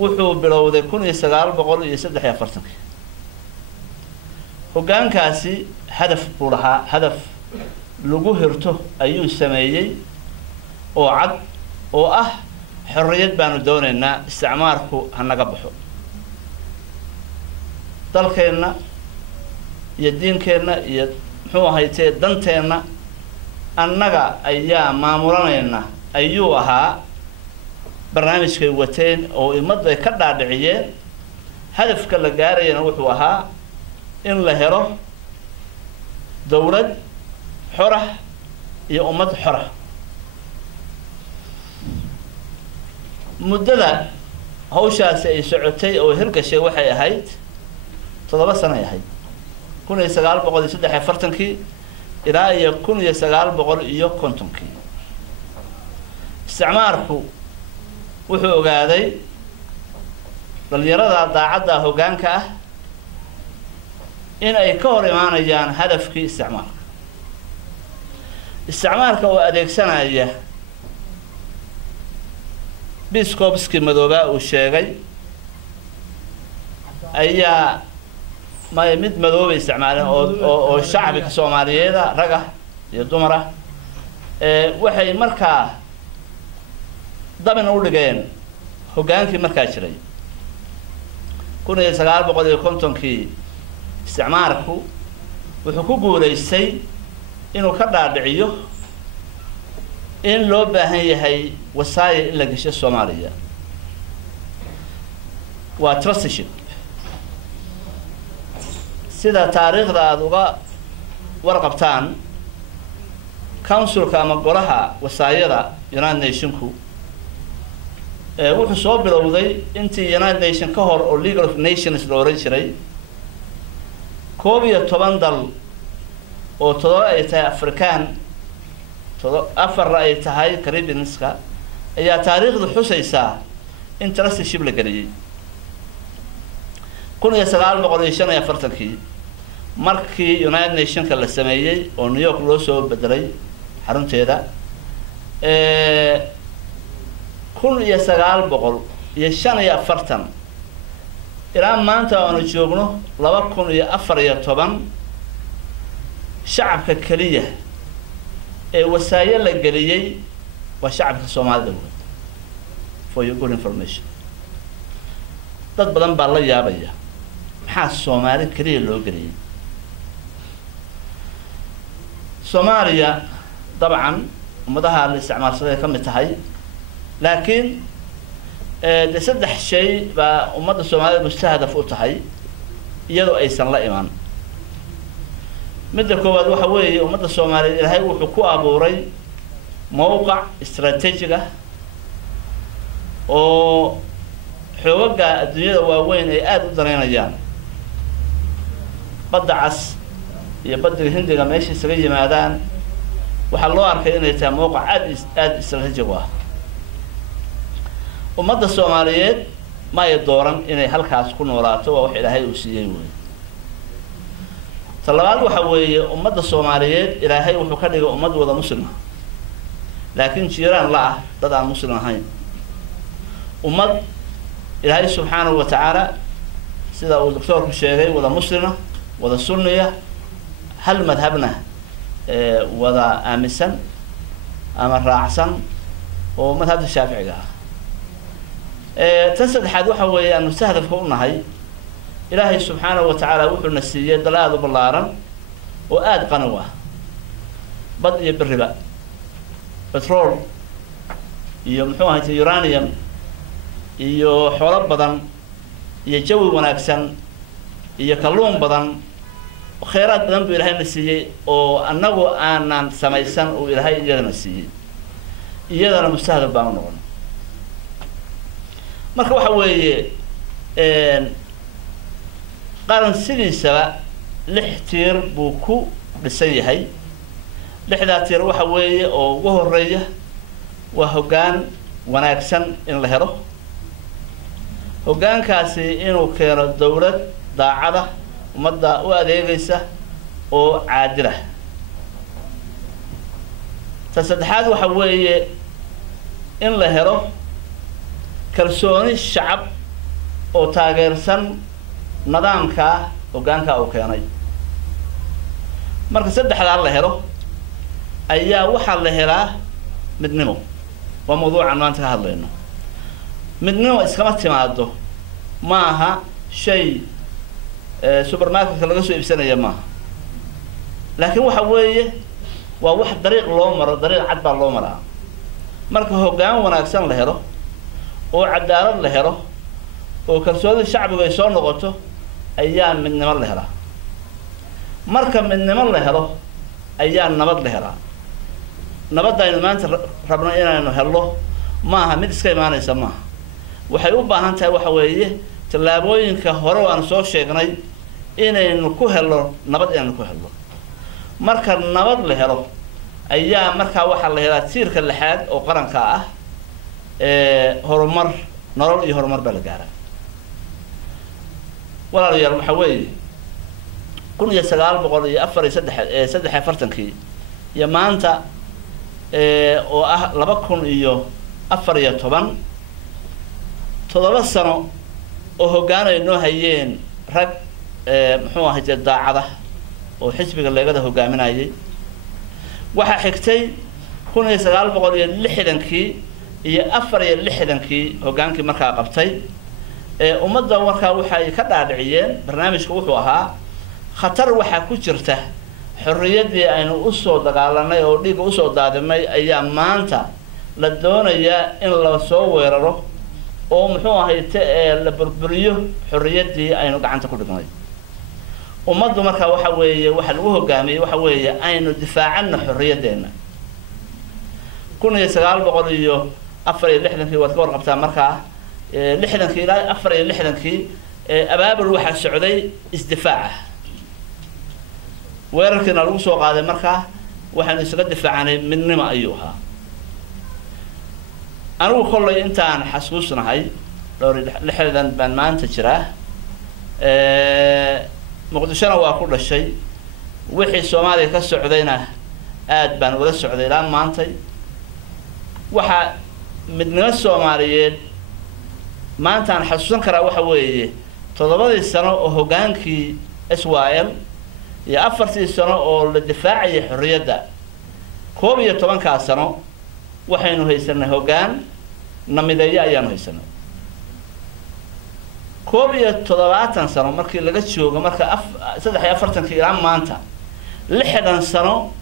wuxuu bilowday 1943 hoggaankaasi hadaf buu lahaa hadaf lagu hirto ayuu sameeyey oo cad oo ah xorriyad baanu doonaynaa isticmaarku ha naga baxo dalkeenna iyo diinkeenna iyo muxuu ahaytee danteenna annaga ayaa maamulanayna ayuu ahaa barnaamijkay wateen oo ummadday ka dhaadhiciyeen hadafka la gaarayana wuxuu ahaa in la helo dawlad xora iyo ummad xora muddada hawshaasi ay socotay oo hirgashay waxay ahayd 7 sano ay ahayd 1943 ilaa iyo 1950 isticmaarku wuxuu ogaaday dhalinyarada daacadda hoggaanka ah in ay ka hor imaanayaan hadafkii isticmaalka oo adeegsanaya biskopski madoobaa uu sheegay ayaa mid madoobay isticmaaleen oo shacabka Soomaaliyeed rag ah iyo dumar ah waxay markaa daban u dhigeen hoggaankii markaa jiray 1950kii isticmaalku wuxuu ku guuleystay inuu ka dhaadhiciyo in loo baahan yahay wasaayil in la gasho Soomaaliya waa trusteeship sida taariikhda aad uga warqabtaan councilka ama golaha wasaayada United Nationku wuxuu soo bilowday intii United Nation ka hor oo League of Nations loo oran jiray 11 dal oo 7 ay tahay Afrikaan 4 ay tahay Caribbeanska ayaa taariikhdu xusaysaa in trusteeship la galiyay 1945 markii United Nationka la sameeyay oo New York loo soo bedelay xarunteeda 1945 ilaa maanta aanu joogno 2014 shacabka kaliya ee wasaayil la galiyay waa shacabka Soomaalida for your good information dad badan baa la yaabaya maxaa Soomaali kaliya loo galiyay Soomaaliya dabcan ummadaha la isticmaalsaday ka mid tahay laakiin de saddex shay baa ummadda Soomaalida mustahadaf u tahay iyadoo aysan la iman midda koowaad waxa weeye ummadda Soomaaliyeed Ilaahay wuxuu ku abuuray mowqac istiraatiiji ah oo xoogaga adduunyada waaweyn ay aad u dareynayaan badda cas iyo badda Hindiga meesha isaga yimaadaan waxa loo arkay inay tahay mowqac aad istiraatiiji ah ummadda Soomaaliyeed ma ay dooran inay halkaas ku noolaato waa wax Ilaahay uu siiyay weey talabaad waxa weeye ummadda Soomaaliyeed Ilaahay wuxuu ka dhigay ummad wada muslim laakiin jiiraan la ah dad aan muslim ahayn ummad Ilaahay subhanahu wa ta'ala sida uu doctoorku sheegay wada muslima wada sunniya hal madhabna wada aaminsan ama raacsan oo madhabta shaaficiga ah tan saddexaad waxa weeye aanu sahdafka u nahay ilaahay subxaanahu wa tacaala wuxuuna siiyey dal aada u ballaaran oo aada qani u ah bad iyo beriba petrol iyo muxuu ahayd uranium iyo xoolo badan iyo jawi wanaagsan iyo kalluun badan khayraad badan buu ilaahayna siiyey oo annagu aanan samaysan uu ilaahay iyadana siiyey iyadana mustahdaf baan u noqon marka waxa weeye qaran sidiisaba 6 tiir buu ku dhisan yahay 6daa tiir waxa weeye oo ugu horeeya waa hoggaan wanaagsan in la helo hoggaankaasi inuu keeno dawlad daacada ummadda u adeegaysa oo caadila ta saddexaad waxa weeye in la helo kalsooni shacab oo taageersan nidaamka hoggaanka uu keenay marka saddexdaa la helo ayaa waxaa la helaa midnimo waa mawduucan maanta ka hadlayno midnimo iskama timaado ma aha shay supermarketka laga soo iibsanaya maaha laakiin waxa weeye waa wax dariiq loo maro dariiq cad baa loo maraa marka hoggaan wanaagsan la helo oo cadaalad la helo oo kalsoonida shacbigu ay soo noqoto ayaa midnimo la helaa marka midnimo la helo ayaa nabad la helaa nabadda aynu maanta rabno inaynu helno maaha mid iska imaanaysa maaha waxay u baahan tahay waxa weeye tallaabooyinka hore oo aan soo sheegnay inaynu ku helno nabad inaynu ku helno marka nabad la helo ayaa markaa waxaa la helaa tiirka lixaad oo qaranka ah horumar nolol iyo horumar baa la gaaraa walaalayaal waxa weeye 1943 iyo maanta oo ah 2014 7 sano oo hoggaan ay noo hayeen rag muxuu ahayd daacada oo xisbiga leegada hoggaaminayay waxa xigtay 1960 iyo 64 hoggaankii markaa qabtay ummadda markaa waxay ka dhaadhiciyeen barnaamijku wuxuu ahaa khatar waxa ku jirta xorriyadii aynu u soo dagaalanay oo dhiig u soo daadinay ayaa maanta la doonayaa in la soo weeraro oo muxuu ahayd la burburiyo xorriyadii aynu gacanta ku dhignay ummaddu markaa waxa weeye waxa lagu hoggaamiyay waxa weeye aynu difaacano xorriyadeena 1964 waad ka warqabtaa markaa 60 ilaa 64 abaabul waxa socday isdifaaca weerarkina lagu soo qaaday markaa waxaan isaga difaacanay midnimo ayuu ahaa anigu kollay intaan xasuusnahay dhowr 60 baan maanta jiraa muqdishona waa ku dhashay wixii Soomaaliya ka socdayna aad baan wada socday ilaa maantay waxa midnimo Soomaaliyeed maanta aan xasuusan karaa waxa weeye 7 sano oo hoggaankii SYL iyo 4 sano oo la difaacay xorriyadda 11 sano waxaynu haysanay hoggaan namideeyo ayaanu haysanay 17 sano markii laga joogo marka 43 ilaa maanta 60 sano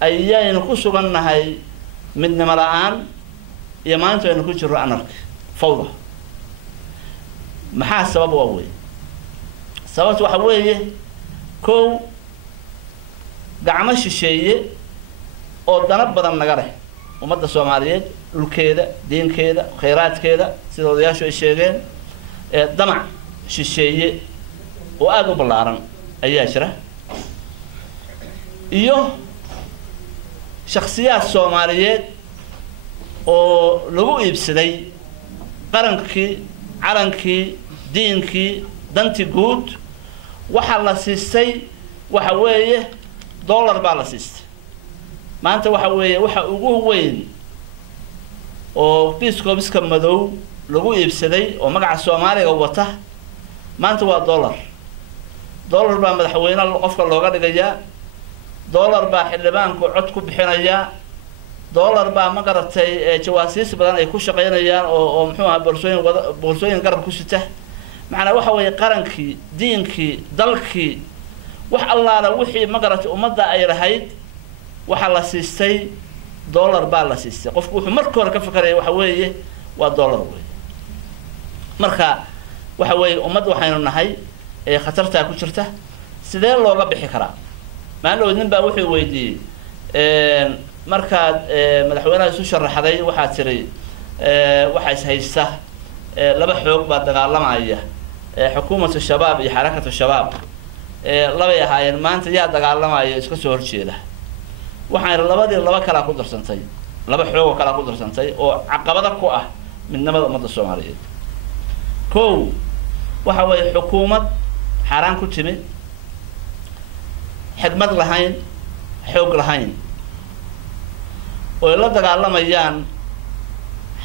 ayaynu ku sugannahay midnimo la'aan iyo maanta aynu ku jirro anarki fawda maxaa sabab u weey sababtu waxa weeye kow gacmo shisheeye oo dana badan naga leh ummadda Soomaaliyeed dhulkeeda diinkeeda khayraadkeeda sida odayaashu ay sheegeen damac shisheeye oo aad u ballaaran ayaa jira iyo shakhsiyaad Soomaaliyeed oo lagu iibsaday qarankii calankii diinkii danti guud waxa la siistay waxa weeye dollar baa la siistay maanta waxa weeye waxa ugu weyn oo biiska madow lagu iibsaday oo magaca Soomaaliga wata maanta waa dollar baa madaxweyne qofka looga dhigayaa dollar baa xildhibaanku cod ku bixinayaa dollar baa ma garatay jawaasiis badan ay ku shaqaynayaan oo muxuu ahaa boorsooyin garab ku sita macnaa waxa weeye qarankii diinkii dalkii wax allaala wixii ma garatay ummadda ay lahayd waxaa la siistay dollar baa la siistay qofku wuxuu marka hore ka fikeraya waxa weeye waa dollar weeye marka waxa weeye ummad waxaynu nahay ee khatartaa ku jirta sidee looga bixi karaa maalin nin baa wuxuu weydiiyey markaad madaxweynaha isu sharaxday waxaa tiri waxaa is haysta laba xoog baa dagaalamaya xukuumatu shabaab iyo xarakatu shabaab labay ahaayeen maanta yaa dagaalamaya iska soo horjeeda waxaan labadii laba kala ku darsantay laba xoog kala ku darsantay oo caqabada ku ah midnimada ummadda Soomaaliyeed kow waxa way xukuumad xaraan ku timid xigmad lahayn xoog lahayn oo la dagaalamayaan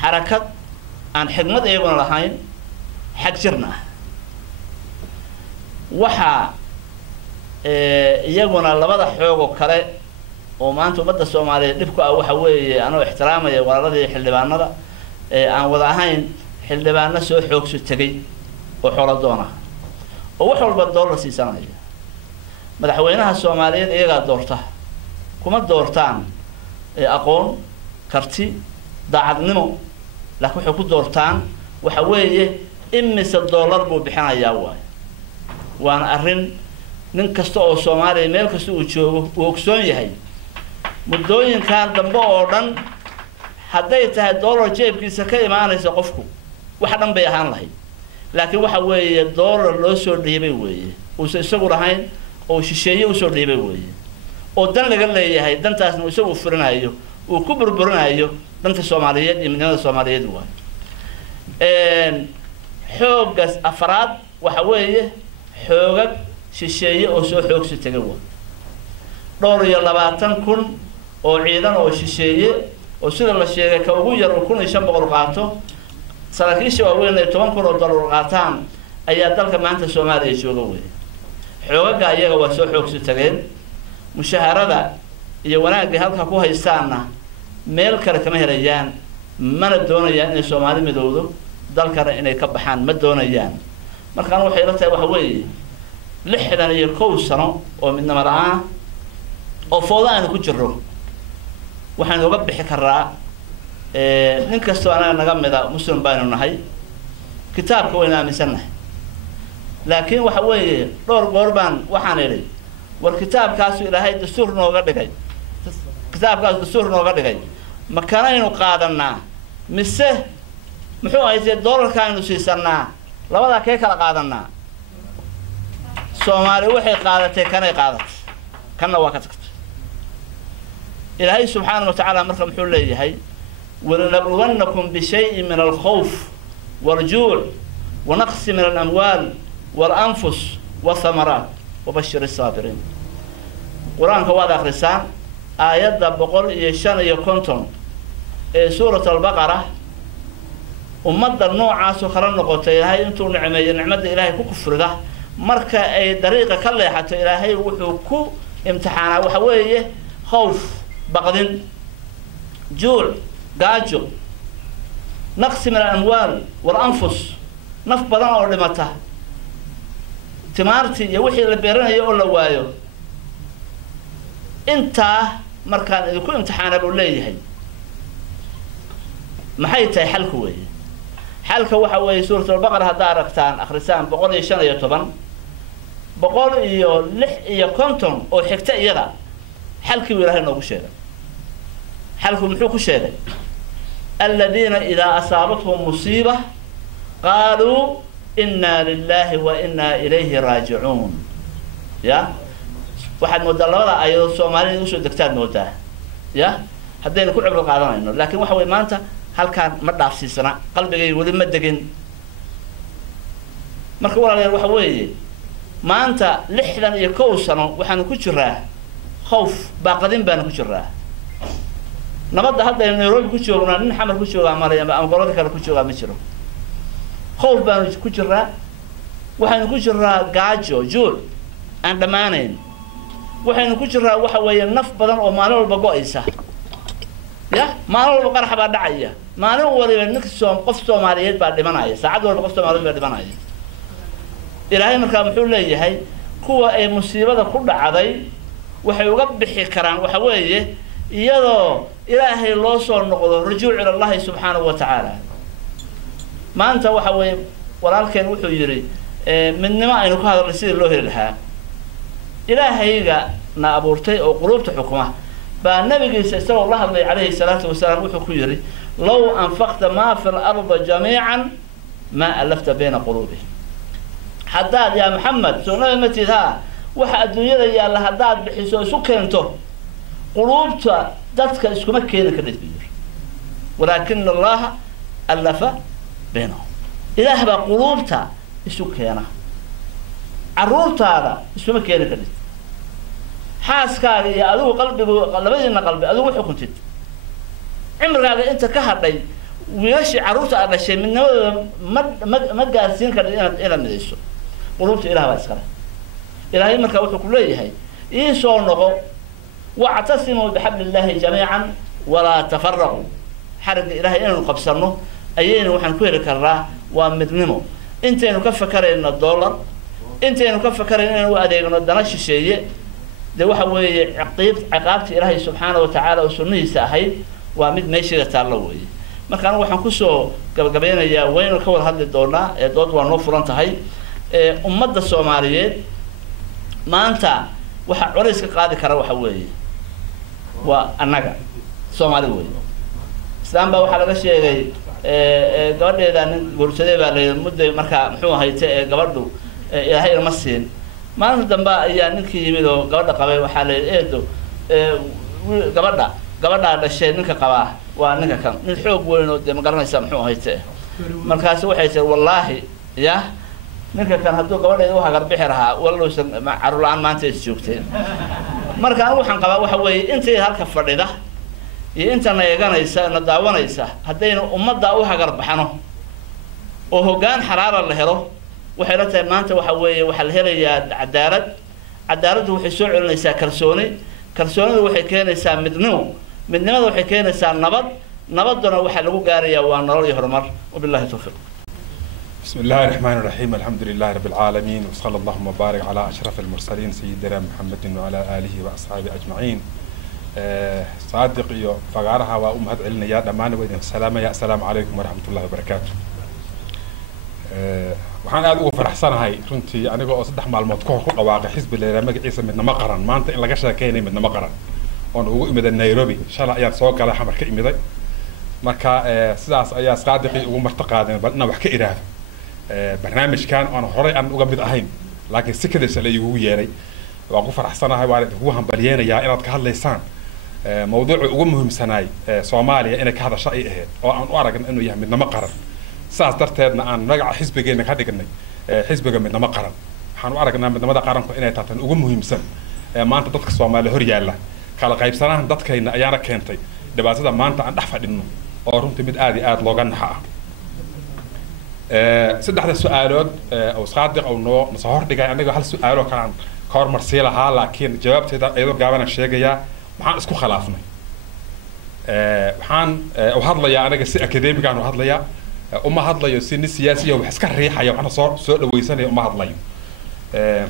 xarakad aan xigmad iyaguna lahayn xag jirna waxa iyaguna labada xoog oo kale oo maanta ummadda Soomaaliyeed dib ku ah waxa weeye anoo ixtiraamaya walaaladii xildhibaanada aan wada ahayn xildhibaano soo xoogso tagay oo xoolo doona oo wax walba dollar siisanaya madaxweynaha Soomaaliyeed iyaga doorta kuma doortaan aqoon karti daacadnimo laakiin waxay ku doortaan waxa weeye imisa dollar buu bixinayaa waana arrin nin kasta oo Soomaaliya meel kasta uu joogo uu ogsoon yahay muddooyinkan dambe oo dhan hadday tahay dollar jeebkiisa ka imaanaysa qofku wax dhan bay ahaan lahayd laakiin waxa weeye dollar loo soo dhiibay weeye uu isagu lahayn oo shisheeye u soo dhiibay weeye oo dan laga leeyahay dantaasna uu isagu furinayo uu ku burburinayo danta Soomaaliyeed iyo midnimada Soomaaliyeed xoogaas afraad waxa weeye xoogag shisheeye oo soo xoogsi tagay dhowr iyo 20,000 oo ciidan oo shisheeye oo sida la sheegay ka ugu yar 1,500 qaato saraakiisha waaweyn ay 10,000 oo dollar qaataan ayaa dalka maanta Soomaaliya jooga weeye xoogaga iyaga waa soo xoogsi tageen mushaharada iyo wanaagga halka ku haystaana meel kale kama helayaan mana doonayaan in Soomaali midowdo dalkana inay ka baxaan ma doonayaan markaan waxay la tahay waxa weeye 61 sano oo midnimo la'aan oo fooda aan ku jirro waxaan uga bixi karaa nin kasta anaga naga mida muslim baynu nahay kitaabka wayna aaminsannahay laakiin waxa weeye dhowr goor baan waxaan idhi war kitaabkaas Ilaahay dastuur nooga dhigay kitaabkaas dastuur nooga dhigay ma kanaynu qaadanaa mise muxuu ahayd dollarka aynu siisanaa labada kee kala qaadanaa Soomaali waxay qaadatay kanay qaadatay kana waa ka tagtay Ilaahay subhanahu wa ta'ala marka muxuu leeyahay ولنبلونكم بشيء من الخوف والجوع ونقص من الأموال والأنفس والثمرات وبشر الصابرين قرآن كواد آخرسان آيات بقول يشان يكونتم سورة البقرة ومد النوع عاسو خلال نقطة إلهي انتو نعمة إلهي كفر ده مركا أي طريقة كلا حتى إلهي وحكو امتحانا وحوية خوف بقدن جوع قاجو نقص من الأموال والأنفس نف بدن أو لمتها تمارتي يوحي لبيرنا يقول لوايو انت مركان يكون امتحان بوليه هي ما حيتي حلكو وي حلكو waxa way suurta al-baqara hada aragtaan akhrisaan 115 boqol iyo 6 iyo 50 oo xigta iyada xalkii Ilaahay noogu sheegay xalku muxuu ku sheegay الذين إذا أصابتهم مصيبة قالوا إنا لله وإنا إليه راجعون يا واحد مدلولا أيضا الصوماليين وشو دكتور موتا يا حدين كل عبر قادنا إنه لكن واحد ما أنت هل كان مدعف سنة قلبي ولي مدقين مركب ولا واحد ويه ما أنت لحدا يكوسنا وحنا كشرة خوف باقدين بنا كشرة نبض هذا نيروبي كشوغنا نحمل كشوغا ماليا أم قرودي كلا كشوغا مشرو خوف بانو كشرة waxaynu ku jiraa gaajo juul aan dhammaanayn waxaynu ku jiraa waxa weeye naf badan oo maalin walba go-aysa ya maalin walba qarax baa dhacaya maalin waliba qof Soomaaliyeed baa dhimanaya saacad walba qof Soomaaliyeed baa dhimanaya ilaahay markaa muxuu leeyahay kuwa ay musiibada ku dhacday waxay uga bixi karaan waxa weeye iyadoo ilaahay loo soo noqdo rujuuc ila Allah subhanahu wa ta'ala maanta waxa weeye walaalkeen wuxuu yiri midnimo aynu ka hadalnay sidii loo heli lahaa ilaahayga na abuurtay oo qulubta xukuma baa nabigiisa sallallahu la hadlay calayhi salaatu wasalaam wuxuu ku yiri law anfaqta ma fi al-ardh jami'an ma alafta bayna qulubi haddaad ya Muhammad sunnada matiha waxa adduunyada yaalla haddaad bixiso isu keento qulubta dadka iskuma keenin ka dhigay walakin Allah alafa baynahum ilaah baa qulubta isu keena caruurtaada iskuma keenin ka dhigay xaaskaaga iyo adigu qalbigu labadiina qalbi adigu xukuntid cimrigaaga inta ka hadhay wiilasha caruurta aad dhashay midnimada ma gaarsiin kara inaad midayso qulubta ilaah baa iskale ilaahay markaa wuxuu ku leeyahay ii soo noqo wa'tasimu bihablillahi jamii'an wala tafarraqu xarga ilaahay inuu qabsano ayayna waxaan ku heli karnaa waa midnimo intaynu ka fakarayna dollar intaynu ka fakarayna inuu adeegno dana shisheeye de waxa weeye ciqaabta ilaahay subhanahu wa ta'ala oo sunnihiisa ahayd waa mid meeshiga taalo weeye markaan waxaan ku soo gabagabeynayaa waynu ka wada hadli doonaa ee dood waa noo furan tahay ummadda Soomaaliyeed maanta waxa culays ka qaadi kara waxa weeye waa annaga Soomaali weeye islaam baa waxa laga sheegay gabadheeda nin guursaday baa leeyahay muddo markaa muxuu ahaaytay gabadhu ilaahay ma siin maalin dambe ayaa ninkii yimid oo gabadha qabay waxa leeyahay eedo gabadha dhashay ninka qabaa waa ninka kan nin xoog weyn oo ma garanaysa muxuu ahaaytay markaas waxay tahay wallahi ya ninka kan hadduu gabadheeda u hagar bixi lahaa walaalsan carulaan maanta is joogteen marka anigu waxaan qabaa waxa weeye intay halka fadhida iyo inta nayaganaysa na daawanaysa haddayna ummadda u hagar baxano oo hoggaan xaraara la helo waxay la tahay maanta waxa weeye waxa la helayaa cadaaladdu waxay soo celinaysaa kalsoonidu waxay keenaysaa midnimada waxay keenaysaa nabaduna waxa lagu gaarayaa waa nolol iyo horumar wabillahi tawfiiq بسم الله الرحمن الرحيم الحمد لله رب العالمين وصلى الله وبارك على أشرف المرسلين سيدنا محمد وعلى آله وأصحابه أجمعين صادق يو فقارها وأمهد علنا يا دمان وإذن السلام عليكم ورحمة الله وبركاته waxaan aad ugu faraxsanahay runtii anigoo saddex maalmood ka hor ku dhawaaqay xisbi leeyahay magaciisa midnimo qaran maanta in laga sheekeynay midnimo qaran oo ugu imida Nairobi shalay ayaan soo galay xamar ka imiday marka sidaas ayaa saadiqi ugu martaqaadeen badna wax ka iraado barnaamijkan aan horay aan uga mid ahayn laakiin si kale la igu yeeray waan ku faraxsanahay waan ugu hambalyeeynaya inaad ka hadlaysaan mawduuca ugu muhiimsanaay Soomaaliya inay ka hadasho ay ahayd oo aan u aragn inuu yahay midnimo qaran saas darteedna aan magaca xisbigeena ka dhignay xisbiga midnimo qaran waxaan u aragnaa midnimada qaranku inay tahay ugu muhiimsan maanta dadka Soomaaliya hor yaala kala qaybsanahan dadkayna ayaana keentay dhibaatada maanta aan dhex fadhino oo runtii mid aad looga naxa saddexda su'aalood oo saadiq oo noo soo dhigay aniga hal su'aalo kan ka hormarsii lahaa laakiin jawaabteeda ayadoo gaaban sheegaya maxaan isku khilaafnay waxaan u hadlayaa aniga si academic aan u hadlayaa uma hadlayo si siyaasi wax iska riixaya waxna soo dhaweysanaya uma hadlayo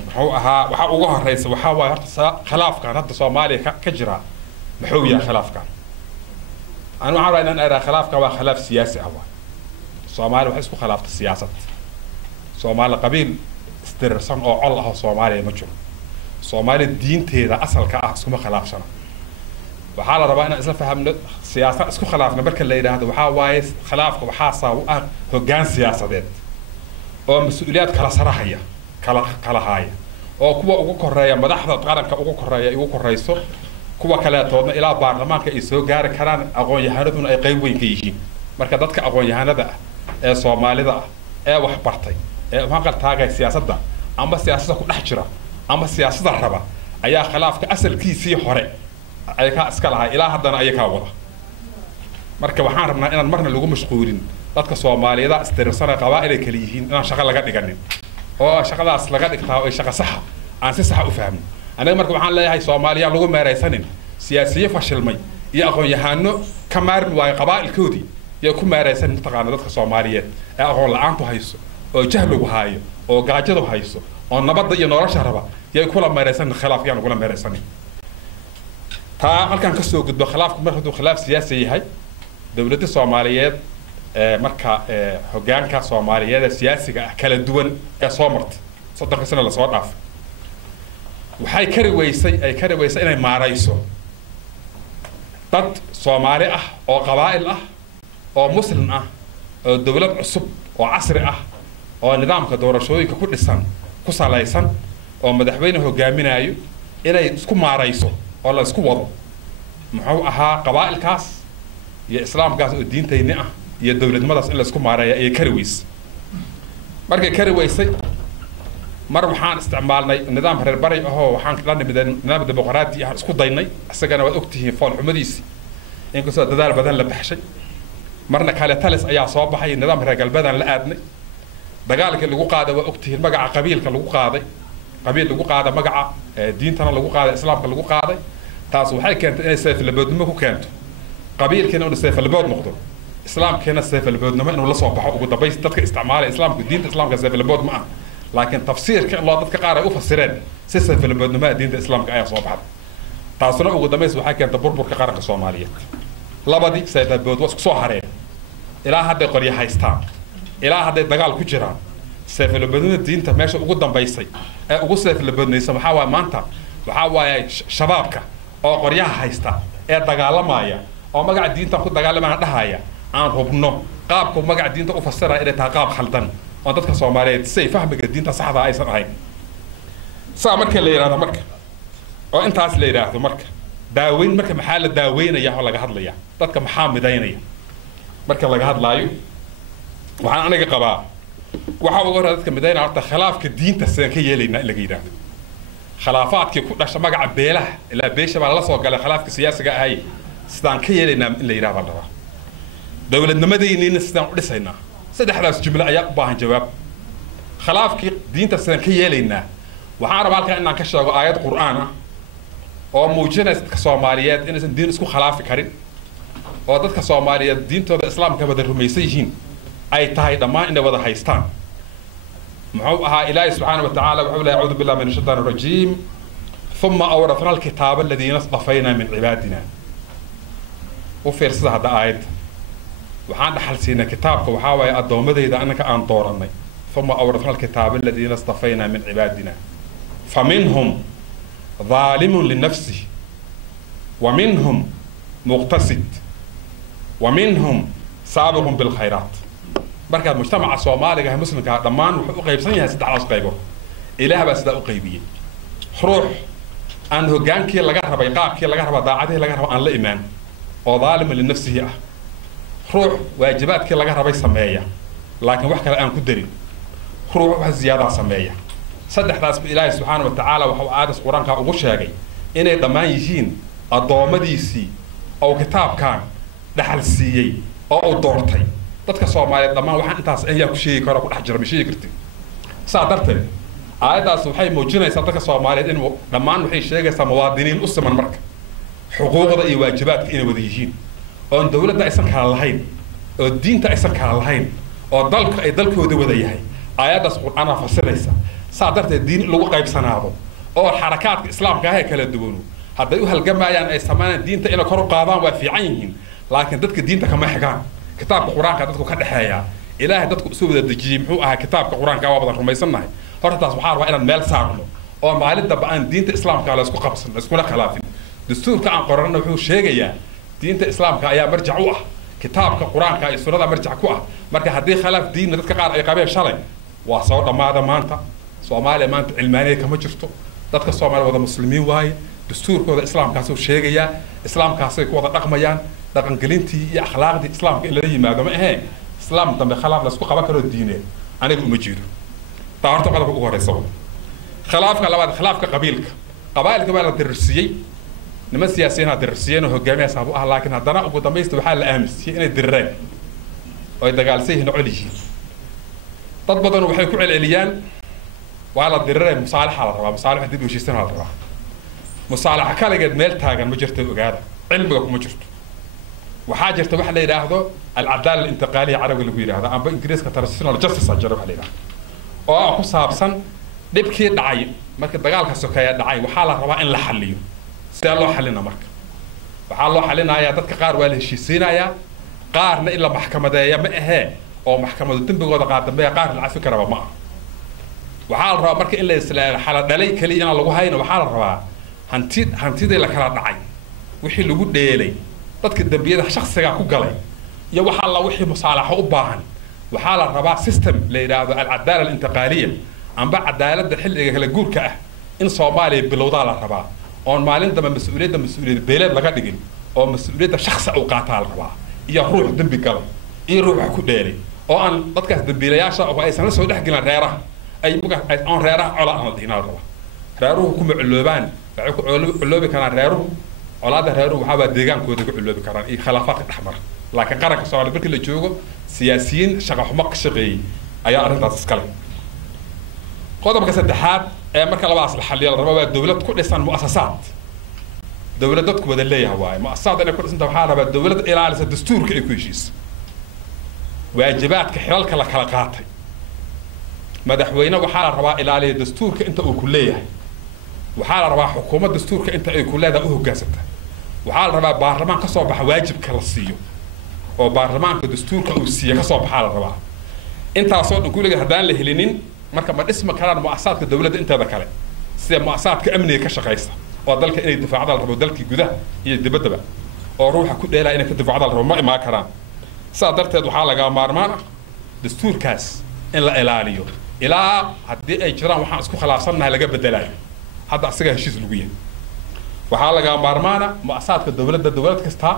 wuxuu ahaa waxa ugu horeysa waxa waa horta khilaafkan hadda Soomaaliya ka jira muxuu yahay khilaafkan أنا ما أعرف أن أنا خلاف كوا خلاف سياسي هو Soomaali waxay isku khilaaftay siyaasad Soomaali qabiil istirsan oo col ah Soomaaliya ma jiro Soomaali diinteeda asalka ah isku khilaafsana waxa la rabaa in isla fahamno siyaasad isku khilaafna marka la yiraahdo waxa waaye khilaafka waxa saaw ah hoggaan siyaasadeed oo mas'uuliyad kala sarahaya kala haaya oo kuwa ugu koreeya madaxda qaranka ugu koreeya ugu koreyso kuwa kale toodna ilaa baarlamaanka ay soo gaari karaan aqoon-yahanaduna ay qayb weyn ka yihiin marka dadka aqoon-yahanada ah ee Soomaalida ah ee wax bartay ee waxaan qartaagay siyaasadda ama siyaasadda ku dhex jira ama siyaasadda raba ayaa khilaafka asalkiisii hore ay ka iska lahay ilaa haddana ay ka wada marka waxaan rabnaa inaan marna lagu mashquulin dadka Soomaalida istirsan qabaa'il ay kala yihiin inaan shaqo laga dhiganin oo shaqadaas laga dhigtaa oo shaqo saxa aan si sax u fahmin anaga marka waxaan leeyahay Soomaaliya lagu meeraysanin siyaasiyiin fashilmay iyo aqoon-yahano ka maarmi waay qabaa'ilkoodii iyo ku meeraysan taqaana dadka Soomaaliyeed ee aqoon la'aantu hayso oo jahligu haayo oo gaajadu hayso oo nabadda iyo nolosha raba iyo kula meeraysan khilaafyaan kula meeraysanin taa halkan ka soo gudbo khilaafku markuu khilaaf siyaasi yahay dawladda Soomaaliyeed marka hoggaanka Soomaaliyeed siyaasiga ah kala duwan ee soo martay 30 sano la soo dhaafay waxay kari weysay inay maarayso dad Soomaali ah oo qabaa'il ah oo muslim ah oo dawlad cusub oo casri ah oo nidaamka doorashooyinka ku dhisan ku salaysan oo madaxweyne hogaaminayo inay isku maarayso oo la isku wado muxuu ahaa qabaa'ilkaas iyo islaamkaas oo diintayni ah iyo dawladnimadaas in la isku maareeyo ay kari weysay markay kari weysay mar waxaan isticmaalnay nidaam reer bari ahoo waxaan la nimid nidaam dimuqraadi ah isku daynay asagana waad ogtihiin fool xumadiisi in ka soo dadaal badan la baxshay marna kale talis ayaa soo baxay nidaam reer galbeedaan la aadnay dagaalkii lagu qaaday waa ogtihiin magaca qabiilka lagu qaaday qabiil lagu qaaday magaca diintana lagu qaaday islaamka lagu qaaday taas waxay keentay inay sayflaboodnimo ku keento qabiilkiina uu sayflabood noqdo islaamkiina sayflaboodnimo inuu la soo baxo ugu dambays dadka isticmaalay islaamku diinta islaamka sayflabood ma ah laakiin tafsiirka loo dadka qaar ay u fasireen si sayflaboodnimo diinta islaamka ayaa soo baxday taasuna ugu dambays waxay keentay burburka qaranka Soomaaliyeed labadii sayflabood waa isku soo hareen ilaa hadday qoryo haystaan ilaa hadday dagaal ku jiraan sayflaboodnimada diinta meesha ugu dambaysay ee ugu sayflaboodnaysa waxaa waaye maanta waxaa waaye shabaabka oo qoryaha haysta ee dagaalamaya oo magaca diinta ku dagaalamana dhahaya aan hubno qaabku magaca diinta u fasiraya inay tahay qaab khaldan oo dadka Soomaaliyeed say fahmiga diinta saxda aysan ahayn saa marka la yiraahdo marka oo intaas la yiraahdo marka daaweyn marka maxaa la daaweynaya oo laga hadlaya dadka maxaa midaynaya marka laga hadlaayo waxaan aniga qabaa waxa ugu hore dadka midaynaya horta khilaafka diinta sidaan ka yeelayna in laga yiraahdo khilaafaadkii ku dhashay magaca beelaha ilaa beesha baa la soo galay khilaafka siyaasiga ahay sidaan ka yeelaynaa in la yiraahdo la rabaa dawladnimadeena sidaan u dhisaynaa saddexdaas jumla ayaa u baahan jawaab khilaafkii diinta sidaan ka yeelaynaa waxaan rabaa halkan inaan ka sheego aayad qur'aan ah oo muujinaysa dadka Soomaaliyeed inaysan diin isku khilaafi karin oo dadka Soomaaliyeed diintooda islaamka wada rumaysan yihiin ay tahay dhammaan inay wada haystaan muxuu ahaa ilaahay subxaanahu wa tacaala wuxuu leeyahay acuudu billahi min ashaytaani rajiim ثم أورثنا الكتاب الذين اصطفينا من عبادنا وفير سيده هذا آيات وحان دحل سينا كتابك وحاوي أدومديدا أنك أن دورني ثم أورثنا الكتاب الذين اصطفينا من عبادنا فمنهم ظالم لنفسه ومنهم مقتصد ومنهم سابق بالخيرات بركة المجتمع الصومالي كان مسلم كدمان وحقوق قيبسن يا 16 قيبو إله بس ده قيبيه روح أن هجانكي لجا ربا يقابكي لجا ربا ضاعته لجا ربا أن لا إيمان وظالم لنفسه روح واجباتك لجا ربا يسميها لكن وحكي الآن كدري روح زيادة سميها صدق راس إلهي سبحانه وتعالى وحو عادس قرآن كا أقول شيء إنه دمان يجين الضوامديسي أو كتاب كان دحل سيي أو دورتي dadka Soomaaliyeed dhamaan waxaan intaas ayaa ku sheegi karo ku dhaxjir bishay karti saadartay aayadaas waxay muujinaysaa dadka Soomaaliyeed in dhamaan waxay sheegaysaa muwaadiniin u siman marka xuquuqda iyo waajibaadka inay wada yihiin oo dawladda aysan kala lahayn oo diinta aysan kala lahayn oo dalka ay dalkooda wada yahay aayadaas qur'aana fasiraysa saadartay diin lagu qaybsanaado oo xarakaadka islaamka ah kala duwan hadday u halgamayaan ay sameeyaan diinta inay kor u qaadaan waa fiican yihiin laakiin dadka diinta kama xigaan كتاب القرآن كذا كده حياة إله دتك سوى الدجيم هو كتاب القرآن كواب ذا رمي سنة هرت سبحانه وإلى المال ساقله أو معلد دبان دين الإسلام كلا سكو قبص سكو لا خلاف دستور كان قررنا وحو شيء دين الإسلام كأيا مرجعوه كتاب القرآن كأسرة مرجع كوه مرجع هدي خلاف دين دتك قار أي قبيل شلون وصوت ما هذا ما أنت صومالي ما أنت علمانية كم جرتو دتك صومالي وذا مسلمين واي دستور كذا الإسلام كاسو شيء إسلام كاسو كذا رقميان لكن قلنتي يا أخلاق دي إسلام إلا هي ما دام إيه إسلام دم خلاف لسكو قبا كرو الدينين أنا أقول مجير تعرف قبل بقول رسول خلاف كلا بعد خلاف كقبيلك قبائل كبار الدرسية نما سياسيين الدرسيين وهو جميع صابوها لكن هذا أبو دميست بحال الأمس هنا الدرين وإذا قال سيه نعليه تطبطن وحيكون العليان وعلى الدرارة مصالحة على الربا مصالحة دي بيوشيستين على الربا مصالحة كلا قد ميل تاجن مجرت وقاعدة علمك مجرت وحاجة تبح لي هذا العدالة الانتقالية عربي اللي بيقول هذا أما إنجليز كترسلنا الجستس أجرب عليها أو حسابسا dhibkii dhacay marka dagaalka sokeeya dhacay waxa la rabaa in la xalliyo si loo xallina marka waxa loo xallinayaa dadka qaar waa la heshiisiinayaa qaarna in la maxkamadeeyo ma ahee oo maxkamadu dambigooda qaadambeeya qaar la cafi karaba ma aha waxa la rabaa marka in la isla xala dhalay kaliya in lagu hayno waxa la rabaa hantidii la kala dhacay wixii lagu dheelay dadka dambiyada shakhsiga ku galay iyo waxa la wixii musaalaxo u baahan waxa la rabaa system la yiraahdo al-adala al-intiqaliya amba cadaaladda xilliga kala guurka ah in Soomaaliya bilowda la rabaa oo maalin damba mas'uuliyadda beelad laga dhigin oo mas'uuliyadda shakhsi uu qaataa la rabaa iyo ruux dambi gal iyo ruux ku dheelay oo aan dadkaas dambiilayaasha oo aysan la soo dhaxgelin reeraha ay buga ay aan reeraha cala aan diinaa rabaa reeruhu kuma culoobaan waxay ku culoobi karaan reeruhu colaada reeruhu waxa waa deegaankooda ku culoobi karaan iyo khilaafaadka dhexmar laakiin qaranka Soomaaliya markii la joogo siyaasiyiin shaqo xumo ka shaqeeyay ayaa arrintaas iskale qodobka saddexaad ee marka labaas la xalliyo la rabo waa dawlad ku dhisan mu'assasaad dawlad dadku wada leeyahay waay mu'assasaad inay ku dhisan tahay waxa la rabaa dawlad ilaalisa dastuurka ay ku heshiis waajibaadka xilalka la kala qaatay madaxweyne waxa la rabaa ilaaliya dastuurka inta uu ku leeyahay waxa la rabaa xukuumad dastuurka inta ay ku leedahay u hoggaansata waxa la rabaa baarlamaan ka soo baxa waajibka la siiyo oo baarlamaanka dastuurka uu siiyo ka soo baxa la rabaa intaasoo dhan kulliga haddaan la helinin marka ma dhisma karaan mu'assasaadka dawladda inteeda kale sida mu'assasaadka amniga ka shaqeysa oo dalka inay difaacdaan rabo dalkii gudaha iyo dibaddaba oo ruuxa ku dheelaa inay ka difaacdaan rabo ma imaan karaan sidaa darteed waxaa laga maarmaan ah dastuurkaas in la ilaaliyo ilaa haddii ay jiraan waxaan isku khilaafsannahay laga bedelayo hadda asiga heshiis lagu yahay waxaa laga maarmaana mu'assasaadka dawladda dawlad kasta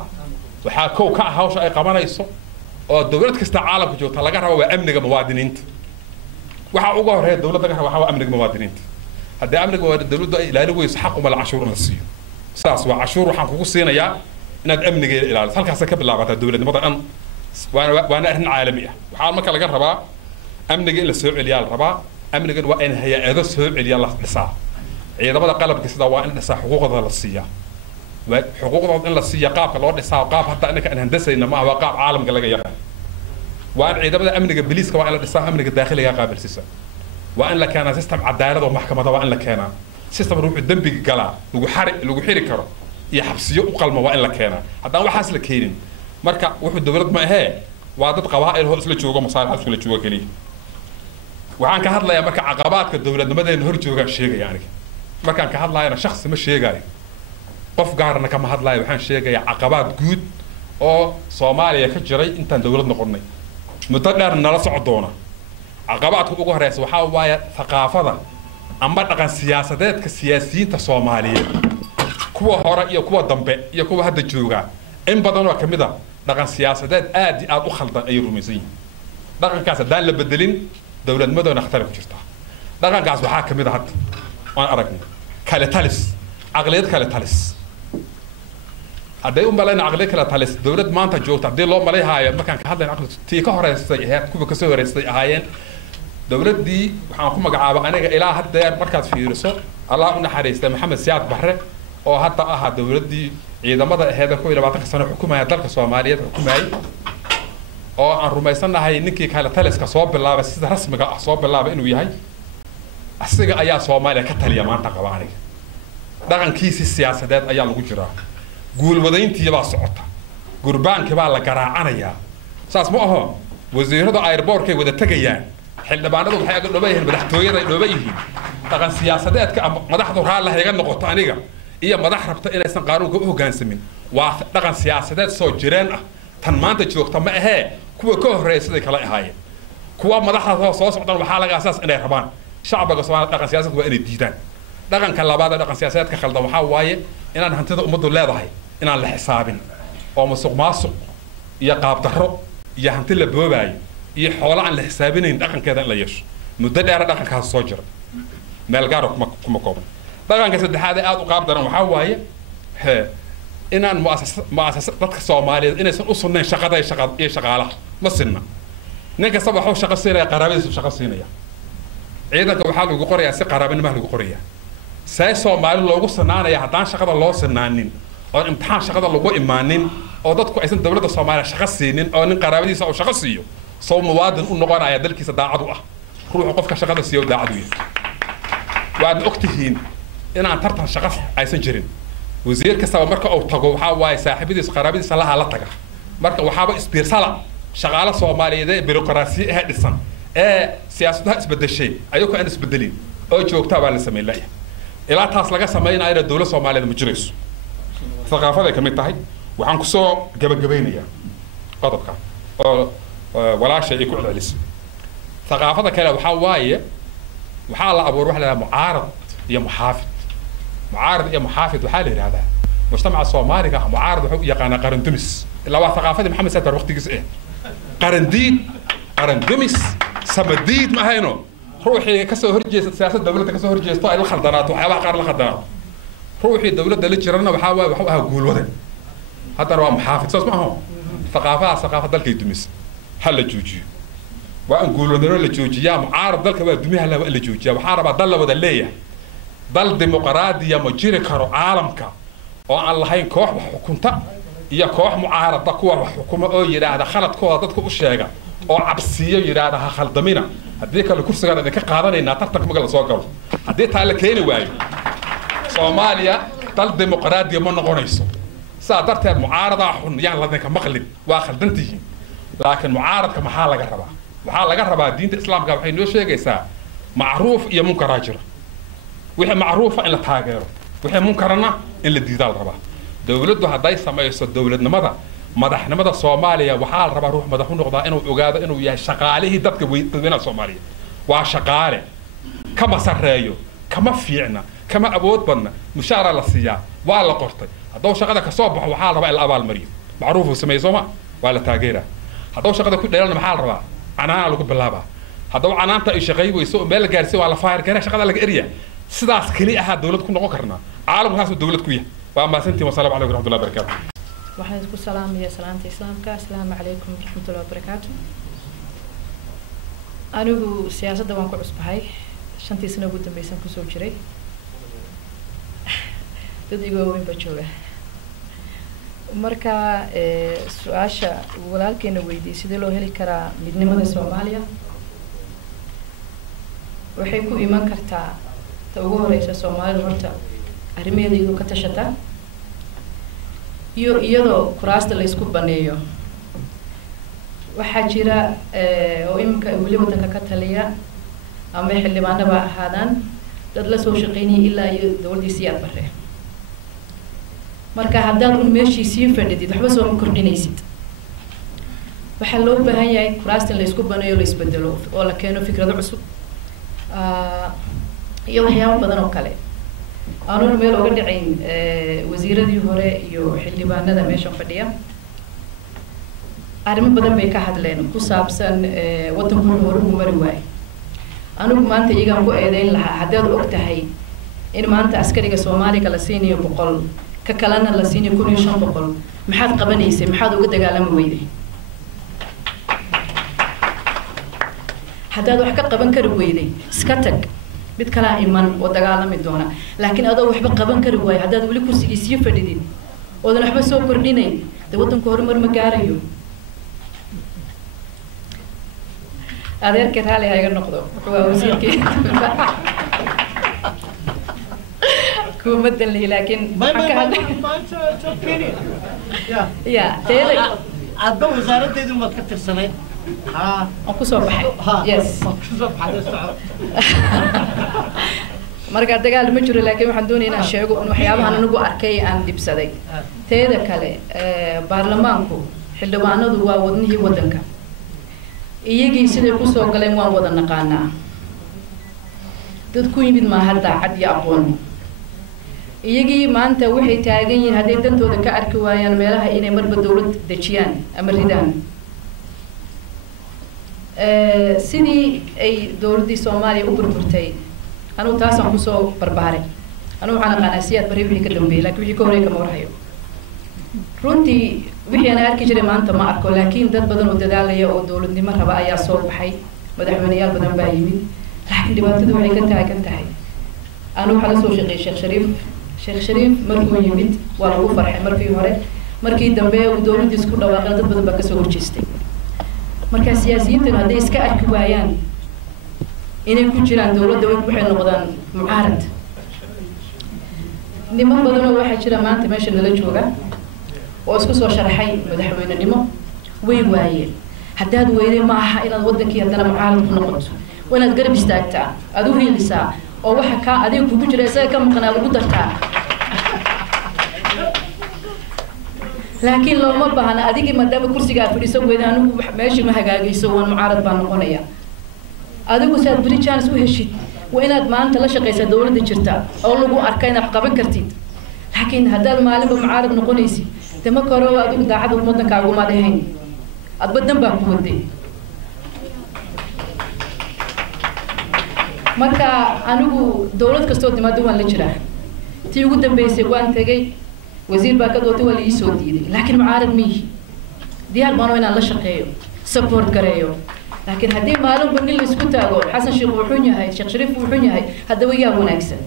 waxaa kow ka ah hawsha ay qabanayso oo dawlad kasta caalamka joogta laga rabo waa amniga muwaadiniinta waxa ugu horeeya dawladda ka waxa waa amniga muwaadiniinta haddii amniga dawladdu ay ilaali weyso xaq uma la cashuur la siiyo saas waa cashuur waxaan kugu siinayaa inaad amnigeeda ilaaliso halkaas ka bilaabataa dawladnimada an waana arrin caalami ah waxaa marka laga rabaa amniga in la soo celiyaa la rabaa amnigan waa in hay-ado soo celiya la dhisaa ciidamada qalabka sida waa in dhisaa xuquuqdooda la siiyaa xuquuqdooda in la siiya qaabka loo dhisaa qaab hatta innaka aan handasayna ma waa qaab caalamka laga yaqaan وأن عيدمدا أمنية بليسك وأن الإسلام أمنية الداخلي قابل سيسا وأن لكان سيستم عدالة ومحكمة وأن لكان سيستم روح الدم بقلا لو حرق كرو يحبسيه وقلم وأن لكان حتى هو حاصل كيرين مركا وحد دولت ما هي وعدد قبائل هو أصل جوجا مصالح أصل جوجا كلي وعن كهذا لا مركا عقبات كدولة نبدأ نهر جوجا شيء يعني مركا كهذا لا شخص مش شيء جاي قف قارنا كما هذا لا وحن شيء جاي عقبات جود أو صوماليا كجري أنت دولت نقرني متدار نلا سعودونا عقبات ugu horeysa waxa waaya thaqaafada amba dhaqan siyaasadeed ka siyaasiyiinta Soomaaliyeed kuwa hore iyo kuwa dambe iyo kuwa hadda jooga in badan oo kamid ah dhaqan siyaasadeed aad u khaldan ay rumaysan dhaqankaas hadaan la bedelin dawladnimaduna khatar ku jirta dhaqankaas waxa kamid ah hadda aan aragnay kale talis aqliyad kale talis hadday malayna aqli kala talis dawlad maanta joogta hadii loo malayhaayo markaan ka hadlayna aqli tii ka horeysay ahayd kuwa ka soo horeysay ahaayeen dawladdii waxaan ku magacaabay aniga ilaa hadda markaad fiiriso Allah u naxariistay Maxamed Siyaad Barre oo hadda ahaa dawladdii ciidamada ahayd 20 sano xukuumaya dalka Soomaaliyeed xukuumay oo aan rumaysanahay ninkii kala taliska soo bilaabay sida rasmiga ah soo bilaabay inuu yahay asiga ayaa Soomaaliya ka taliya maanta qaba aniga dhaqankiisa siyaasadeed ayaa lagu jiraa guul wadayntii baa socota gurbaankii baa la garaacanaya saas ma aha wasiirada airportkay wada tagayaan xildhibaanadu waxay aga dhoobeen madaxtooyada dhoobeen dhaqan siyaasadeedka madaxdu raalaha iga noqoto aniga iyo madax rabta inaysan qaanuunka u hoggaansamin waa dhaqan siyaasadeed soo jireen ah tan maanta joogta ma ahee kuwa ka horeeyay kala ahaayeen kuwa madaxda soo socdaan waxa laga asaas inay rabaan shacabka Soomaaliyeed dhaqan siyaasadeed waa inay diidaan dhaqanka labaad dhaqan siyaasadeedka khaldan waxa waaye inaan hantida ummaddu leedahay inaan la xisaabin oo musuq maasuq iyo qaab darro iyo hanti la boobayo iyo xoolo aan la xisaabinayn dhaqankeeda in la yeesho muddo dheer dhaqankaas soo jira meel gaar ah kuma kooban dhaqanka saddexaad ee aad u qaab daran waxa waaye inaan mu'assasad dadka Soomaaliyeed inaysan u sunnayn shaqada iyo shaqaalaha ma sinna ninka sabaxo shaqo siinaya qaraabadiisa shaqo siinaya ciidanka waxaa lagu qorayaa si qaraabanimaha lagu qorayaa see soomaali loogu sinaanaya haddaan shaqada loo sinaanin oon imtixaan shaqada lagu imaanin oo dadku aysan dowladda soomaaliya shaqo siinin oo nin qaraabadiisa uu shaqo siiyo soo muwaadin u noqonaya dalkiisa daacad u ah ruuxu qofka shaqada siiyo daacad u yahay waadna og tihiin inaan tartan shaqo aysan jirin wasiir kastaba marka uu tago waxaa waaye saaxiibadiisa qaraabadiisa laha la taga marka waxaaba isbiirsala shaqaale soomaaliyeed ee birokraasiye ah dhisan ee siyaasadaha isbedeshay ayagoo aan isbedelin oo joogtaa baa la sameyn laaya ilaa taas laga sameynayana dowlad soomaaliyeed ma jirayso thaqaafaday ka mid tahay waxaan kusoo gabagabaynayaa qodobka oo walaasha ay ku celcelisay thaqaafada kale waxaa waaye waxaa la abuur waxa la yidhahdaa mucaarad iyo muxaafid mucaarad iyo muxaafid waxaa la yidhahdaa mujtamaca soomaaliga ah mucaarad wuxuu u yaqaanaa qaran dumis ilaa waa thaqaafadii maxamed saadar waqtigiisa eh qarandiid qarandumis samadiid ma ahayno ruuxii kasoo horjeesta siyaasadda dowladda kasoo horjeesto ay la khaldanaato waxyaabaha qaar la khaldanaato ruuxii dowladda la jirana waxaa waaye waxuu ahaa guulwade haddana waa muxaafid saas ma aho thaqaafa dalkay dumis ha la joojiyo waa in guulwadano la joojiyaa mucaarad dalka waa dumiha la joojiyaa waxaa rabaa dal la wada leeyahay dal dimuqraadiya ma jiri karo caalamka oo aan lahayn koox wax xukunta iyo koox mucaarada kuwa wax xukuma oo yidhaahda khaladkooda dadka u sheega oo cabsiyo yidhaahda ha khaldamina haddii kale kursigaan idinka qaadanaynaa tartanka maga la soo galo haddii taa la keeni waayo soomaaliya dal dimuqraadiya ma noqonayso sidaa darteed mucaaradaa xun yaan ladinka maqlin waa khaldantihiin laakiin mucaaradka maxaa laga rabaa waxaa laga rabaa diinta islaamka waxay noo sheegaysaa macruuf iyo munkaraa jira wixii macruufa in la taageero wixii munkarana in la diidaa la rabaa dowladdu hadday samayso dowladnimada madaxnimada soomaaliya waxaa la rabaa ruux madax u noqdaa inuu ogaado inuu yahay shaqaalihii dadweynaha soomaaliya waa shaqaale kama sarreeyo kama fiicna kama awood badna mushaara la siiyaa waa la qortay hadduu shaqada kasoo baxo waxaa la rabaa in la abaalmariyo macruufuu sameeyo sooma waa la taageeraa hadduu shaqada ku dheelana maxaa la rabaa canaana lagu bilaabaa hadduu canaanta ay shaqay weyso oo meel la gaarsiiyo waa la faayir garaa shaqada laga eriya sidaas keli ahaa dowlad ku noqon karnaa caalamku taasuu dowlad ku yahay waa mahadsantiin wasalaamu calaykum waraxmatullahi wabarakaatu waxaan isku salaamaya salaanta islaamka asalaamu calaykum waraxmatullahi wabarakaatu anigu siyaasadda waan ku cusbahay 5 sano ugu dambaysan kusoo jiray dad iga waaweyn baa jooga marka su-aasha walaalkeena weydiiyey sidee loo heli karaa midnimada soomaaliya waxay ku iman kartaa ta ugu horeysa soomaalida horta arrimaheeda iyadoo ka tashata iyo iyadoo kuraasta la isku baneeyo waxaa jira oo iminka weli waddanka ka taliya ama xildhibaanaba ahaadaan dad la soo shaqeynaya ilaa iyo dowladdiisii aad bare marka haddaad un meeshii sii fadhidid waxba soo kordhinaysid waxaa loo baahan yahay kuraasta in la isku baneeyo la isbedelo oo la keeno fikrado cusub iyo waxyaabo badan oo kale aanuna meel oga dhacayn wasiiradii hore iyo xildhibaanada meesha fadhiya arrimo badan bay ka hadleen ku saabsan waddanku hore u mari waayo anigu maanta iyagaan ku eedeyn lahaa haddaad og tahay in maanta askariga soomaaliga la siinayo 100 ka kalena la siinayo 1500 maxaad qabanaysay maxaad uga dagaalami weyday haddaad wax ka qaban kari weyday iska tag mid kala iman oo dagaalami doona laakiin adoo waxba qaban kari waayo haddaad weli kursigiisii fadhidin oodan waxba soo kordhinay de waddanku horumar ma gaarayo adeerka raali ha iga noqdo waa wasiirkii kuma dalni laakiin ya teeda adba wasaaraddeedu maad ka tirsanay aan kusoo baxay yes marka dagaal ma jiro laakiin waxaan doonayaa inaan sheego in waxyaabahan anigu arkay aan dibsaday teeda kale baarlamaanku xildhibaanadu waa wadnihii waddanka iyagii siday kusoo galeen waan wada naqaanaa dad ku yimid maaha daacad iyo aqoon iyagii maanta waxay taagan yihiin hadday dantooda ka arki waayaan meelaha inay marba dowlad dejiyaan ama ridaan sidii ay dowladdii soomaaliya u burburtay anigu taasaan kusoo barbaaray anigu waxaan aqaanaa siyaad bari wixii ka dambeeyey laakiin wixii ka horey kama warhayo runtii wixii aan arki jiray maanta ma arko laakiin dad badan oo dadaalaya oo dowladnimo raba ayaa soo baxay madaxweyneyaal badan baa yimid laakiin dhibaatadu waxay ka taagan tahay anu waxaa la soo shaqeeyay sheekh shariif markuu yimid waa lagu farxay markii hore markii dambe dowladda isku dhawaaqay dad badan baa kasoo horjeestay marka siyaasiyiintan hadday iska arki waayaan inay ku jiraan dowladda waxay noqdaan mucaarad niman badanoo waxaa jira maanta meesha nala jooga oo isku soo sharaxay madaxweynenimo way waayeen haddaad weyday ma aha inaad wadankii haddana mucaarad ku noqoto waa inaad garab istaagtaa aad u hiilisaa oo waxa kaa adiga kugu jira isaga ka maqnaa lagu dartaa laakiin looma baahna adigii maadaama kursigaa fadhiisan weyda anigu meeshii ma hagaagayso waan mucaarad baan noqonaya adigu si aad beri chance u heshid waa inaad maanta la shaqaysaa dowladda jirta oo lagu arka inaad qaban kartid laakiin haddaad maalinba mucaarad noqonaysid de marka hore adigu daacada waddankaagumaad ahayn adba dan baa ku waday marka anigu dowlad kastoo timaado waan la jiraa tii ugu dambeysay waan tegay wasiir baa ka dootay waa la ii soo diiday laakiin mucaarad miihi diyaar baano inaan la shaqeeyo support gareeyo laakiin haddii maalinba nin la isku taago xasan sheekh wuxuu yahay sheekh shariif wuxuu yahay haddaba yaa wanaagsan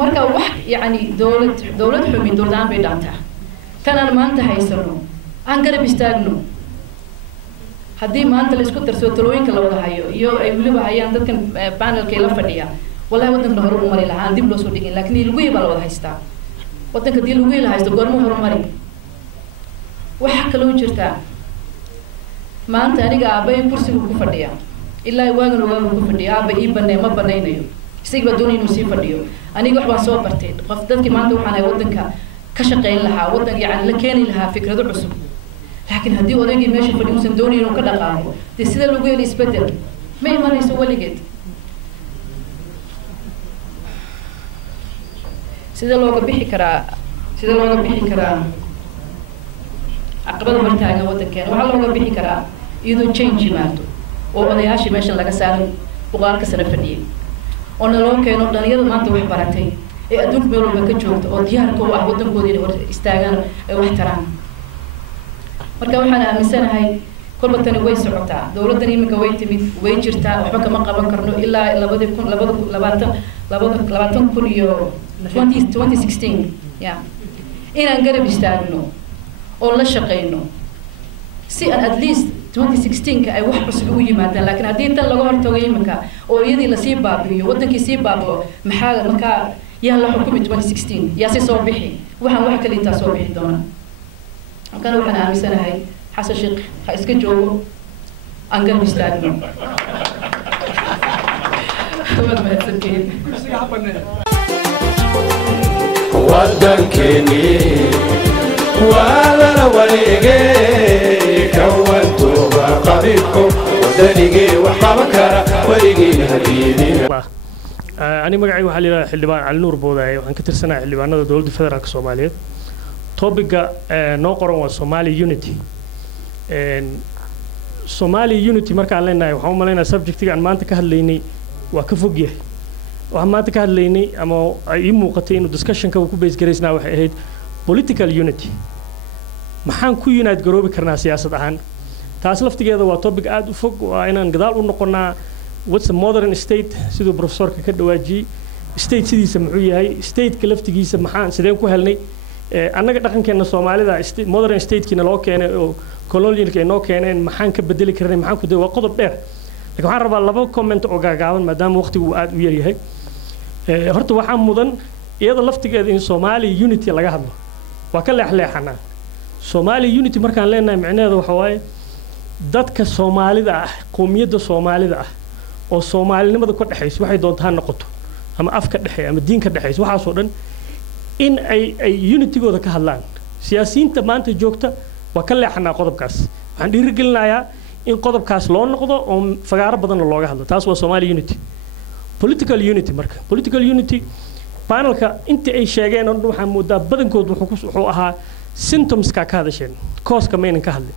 marka wax yacni dowlad xumin dowladaan bay dhaantaa tan aan maanta haysano aan garab istaagno haddii maanta la isku darsoo talooyinka la wada hayo iyo ay weliba hayaan dadkan panelka la fadhiya wallahi waddanka hore u mari lahaa aan dib loo soo dhigin laakiin ilguyi baa la wada haystaa waddanka dii lagu ila haysto goorma horumari waxaa kaloo jirtaa maanta aniga aabay kursiga ku fadhiya ilaa waagan waagu ku fadhiya aaba ii banee ma banaynayo isagii baa doonay inuu sii fadhiyo aniga wax baan soo bartay qof dadkii maanta waxaan ahay waddanka ka shaqayn lahaa waddan yacni la keeni lahaa fikrado cusub laakiin haddii odaygii meesha fadhi uusan doonayn inuu ka dhaqaaqo dee sida lagu heli isbedel ma imanayso weligeed sida looga bixi karaa caqabada hortaagan waddankeena waxaa looga bixi karaa iyadoo change yimaado oo odayaashii meeshan laga saaray boqaalka sano fadhiyay oo naloo keeno dhalinyarada maanta wax baratay ee adduunka meel walba ka joogta oo diyaarka u ah waddankooda inay hor istaagaan ay wax taraan marka waxaan aaminsanahay kolba tani way socotaa dowladdan iminka way timid way jirtaa waxba kama qaban karno ilaa 2020 iyo 2016 yeah inaan garab istaagno oo la shaqeyno si aan at least 2016 ay wax cusub u yimaadaan laakiin haddii tan laga hortago iminka oo iyadii lasii baabi'iyo waddankii sii baabao maxaa markaa yaa la xukumi 2016 yaa si soo bixi waxaan wax kale intaa soo bixi doona halkan waxaan aaminsanahay xasan sheekh ha iska joogo aan garab istaagno waddankeeni waa lala wareegay kawantuba qabiilku waddanigii wax qaban kara weligii hadiidina ani magacayga waxaa la yidhahdaa xildhibaan cali nuur boodaaye waxaan ka tirsanahay xildhibaanada dowladda federaalka soomaaliyeed topiga noo qoran waa Somali unity Somali unity markaan leenahay waxaan u maleynayaa subjectiga aan maanta ka hadlaynay waa ka fog yahay waxaan maanta ka hadlaynay ama ay ii muuqatay inuu discussionka uu ku base garaysnaa waxay ahayd political unity maxaan ku unite garoobi karnaa siyaasad ahaan taas laftigeeda waa topic aad u fog waa inaan gadaal u noqonnaa what's a modern state siduu professorka ka dhawaajiyey state sidiisa muxuu yahay stateka laftigiisa maxaan sideen ku helnay annaga dhaqankeena Soomaalida modern state-kiina loo keenay oo colonialka ay noo keeneen maxaan ka bedeli karnay maxaan ku waa qodob dheer laakiin waxaan rabaa laba comment oo gaagaaban maadaama waqtigu aad u yar yahay horta waxaan mudan iyada laftigeeda in Somali unity laga hadlo waa ka leexleexanaa Somali unity markaan leenahay macnaheedu waxa waaye dadka Soomaalida ah qowmiyadda Soomaalida ah oo Soomaalinimada ku dhaxayso waxay doontaan noqoto ama afka dhaxay ama diinka dhaxayso waxaas oo dhan in ay unitygooda ka hadlaan siyaasiyiinta maanta joogta waa ka leexanaa qodobkaas waxaan dhiirigelinayaa in qodobkaas loo noqdo oo fagaaro badan looga hadlo taas waa Somali unity political unity marka political unity panelka inta ay sheegeen oo waxaan moodaa badankood wuxuu ahaa symptomska ka hadasheen cause-ka maynan ka hadlin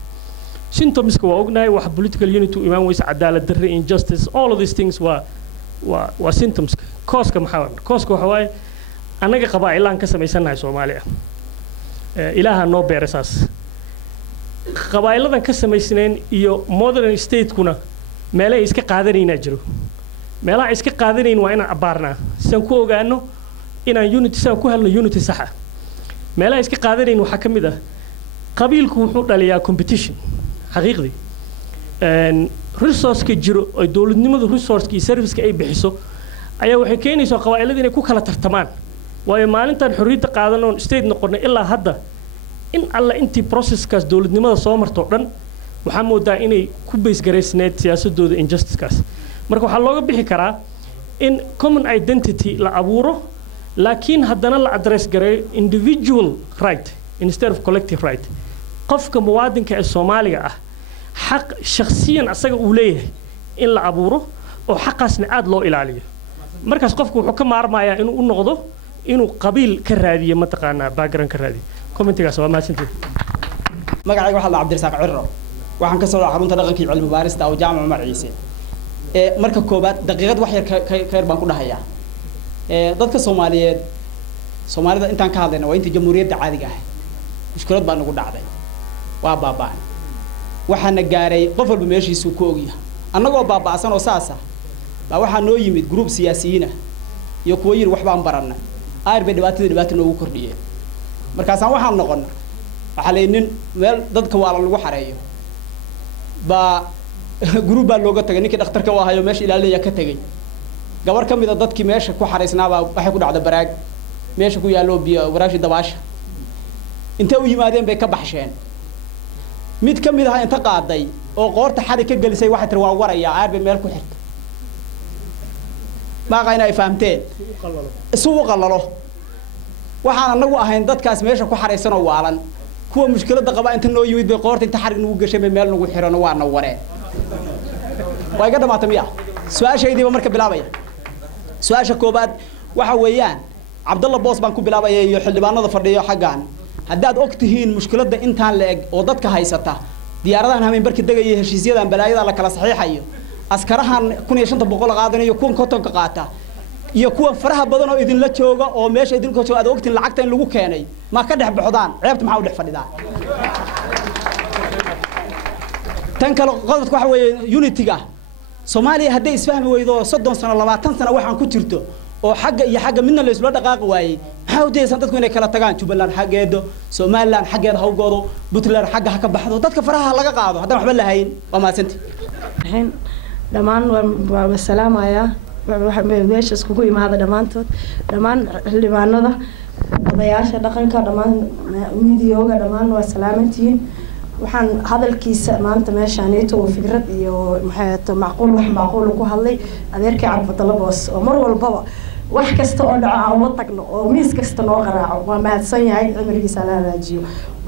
symptomska waa ognahay wax political unity imaan weysa cadaalad darre injustice all of these things waa symptomska cause-ka maxaa cause-ka waxa waaye anaga qabaa'ilaan ka samaysanahay Soomaaliya ilaaha noo beerasaas qabaa'iladan ka samaysneen iyo modern state kuna meelaha iska qaadanaynaa jiro meelaha iska qaadanayn waa inaan abbaarnaa siaan ku ogaano inaan unity siaan ku helno unity sax ah meelaha iska qaadanayn waxaa ka mid ah qabiilku wuxuu dhaliyaa competition xaqiiqdii resource-ka jiro oo dowladnimadu resource-ka iyo service-ka ay bixiso ayaa waxay keenaysaa qabaa'ilada inay ku kala tartamaan waayo maalintan xorriyadda qaadan oon state noqonay ilaa hadda in alla intii processkaas dowladnimada soo marto dhan waxaa moodaa inay ku baysgaraysneed siyaasadooda injustice-kaas marka waxaa looga bixi karaa in common identity la abuuro laakiin haddana la address gareeyo individual right instead of collective right qofka muwaadinka ee Soomaaliga ah xaq shakhsiyan asaga uu leeyahay in la abuuro oo xaqaasna aad loo ilaaliyo markaas qofku wuxuu ka maarmayaa inuu u noqdo inuu qabiil ka raadiyo mataqaanaa background ka raadiyo commentigaas waa mahadsantihiin magacayga waxaa la Cabdirasaaq Cirro waxaan ka soo xarunta dhaqanka iyo cilmi baarista oo jaamac Umar Ciise marka koobaad daqiiqad wax yar ka yar baan ku dhahayaa dadka Soomaalida intaan ka hadlayna waa intii jamhuuriyadda caadiga ah mushkilad baa nagu dhacday waa baabaan waxaana gaaray qof walba meeshiisu ku ogyahay annagoo baabaasan oo saasa baa waxaa noo yimid group siyaasiyiin ah iyo kuwa yiri wax baan baranay aarbe dhibaato noogu kordhiyeen markaasaan waxaan noqonnay waxa leeynin meel dadka waa lagu xareeyo baa group baa looga tagay ninkii dhakhtarka u ahayo meesha ilaalinaya ka tagay gabar ka mid ah dadkii meesha ku xareysnaaba waxay ku dhacday baraag meesha ku yaalo biyo waraashi dabaasha inta u yimaadeen bay ka baxsheen mid ka mid ah inta qaaday oo qoorta xadi ka galisay waxa tir waa waraya aarbe meel ku xirtay ma qayna ay fahamteen isugu qalalo waxaan anagu ahayn dadkaas meesha ku xareysan oo waalan kuwa mushkilada qaba inta noo yimid bay qoorta inta xarig nagu gashay meel nagu xirano waana wareen way ga dhamaatay miya su'aashaydiiba marka bilaabaya su'aasha koobaad waxa weeyaan Cabdalla Boos baan ku bilaabaya iyo xildhibaanada fadhiyo xagaan haddaad ogtihiin mushkilada intaan la eg oo dadka haysata diyaaradahan hameen barki dagay heshiisyadan balaayada la kala saxiixayo askarahan 1500 qaadanayo kuwan kontonka qaata iyo kuwan faraha badan oo idin la jooga oo meesha idin ko jooga aad ogtiin lacagta in lagu keenay ma ka dhex baxdaan ceebta maxaa u dhex fadhidaan tan kale qodobka waxa weeye unity-ga Soomaaliya hadday isfahmi weydo 30 sano 20 sano waxaan ku jirto oo xagga midna la isla dhaqaaq waayay maxaa u deeysan dadku inay kala tagaan Jubaland xageedo Soomaaliland xageeda hawgoodo Puntland xagga ha ka baxdo dadka faraha laga qaado haddaan waxba lahayn waa maasantii dhamaan waa salaamaya waxa meesha iskugu imaada dhamaantood dhamaan xildhibaanada odayaasha dhaqanka dhamaan miidiyooga dhamaan waa salaamantiin waxaan hadalkiisa maanta meeshaan ito fikrad iyo maxay macquul ku hadlay adeerkii Cabdalla Boos oo mar walba wax kasta oo dhaca aan la tagno oo miis kasta noo qaraaco waa mahadsan yahay cimrigiisa la hagaajiyo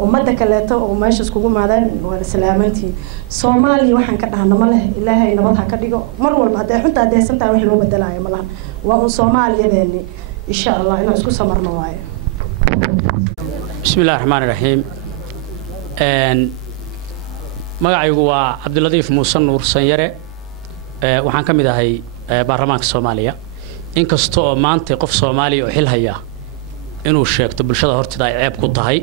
ummadda kaleeto oo meesha iskugu maadaan waa salaamantiin Soomaaliya waxaan ka dhahnaa ma leh Ilaahay nabad ha ka dhigo mar walba haday xunta adeesantaa wax loo bedelayo ma laha waa un Soomaaliyeedni insha Allah inaan isku samarno waaye Bismillahir Rahmanir Rahiim magacaygu waa Cabdiladiif Muuse Nuur Sanyare waxaan ka mid ahay baarlamaanka Soomaaliya inkasta oo maanta qof Soomaali oo xil haya inuu sheegto bulshada hortida ay ceeb ku tahay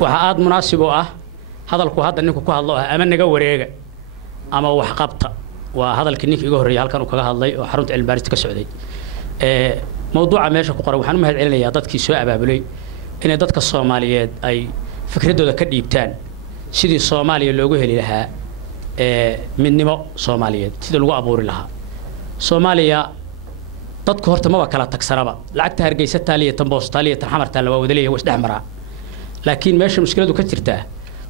waxa aad munaasib u ah hadalku hadda ninku ku hadlo ama naga wareega ama wax qabta waa hadalkii ninkii iga horeeyay halkan uu kaga hadlay oo xarunta cilmi baarista ka socday mawduuca meesha ku qoran waxaan u mahad celinayaa dadkii soo abaabulay inay dadka Soomaaliyeed ay fikradooda ka dhiibtaan sidii Soomaaliya loogu heli lahaa midnimo Soomaaliyeed sidii lagu abuuri lahaa Soomaaliya dadku horta ma kala tagsanaba lacagta Hargeysa taaliya tan Boos taaliya tan Xamar tan la wadaleeyahay wax dhexmara laakiin meesha mushkiladu ka jirtaa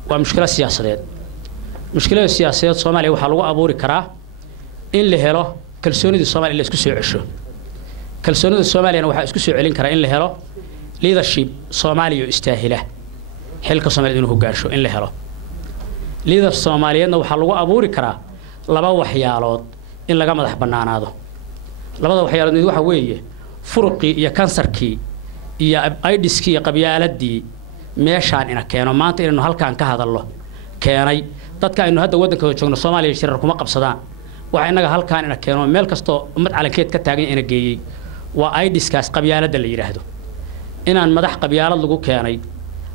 waa mushkilad siyaasadeed mushkilada siyaasadeed Soomaaliya waxa lagu abuuri karaa in la helo kalsoonida Soomaaliya la isku soo cesho kalsoonida Soomaaliya waxa isku soo celin kara in la helo leadership Soomaaliya istaahila xilka Soomaaliya inuu hogaansho in la helo leader Soomaaliyeedna waxa lagu abuuri karaa laba waxyaalood in laga madax banaanaado labada waxyaalood mid waxa weeye furuqi iyo kansarkii iyo aidiskii iyo qabyaaladii meeshaan ina keeno maanta inaynu halkaan ka hadalno keenay dadka aynu hadda wadankooda joogno Soomaaliya shirar kuma qabsadaan waxa inaga halkaan ina keeno meel kasto ummad calankeed ka taagan ina geeyay waa aidiskaas qabyaalada la yiraahdo inaan madax qabyaalad lagu keenay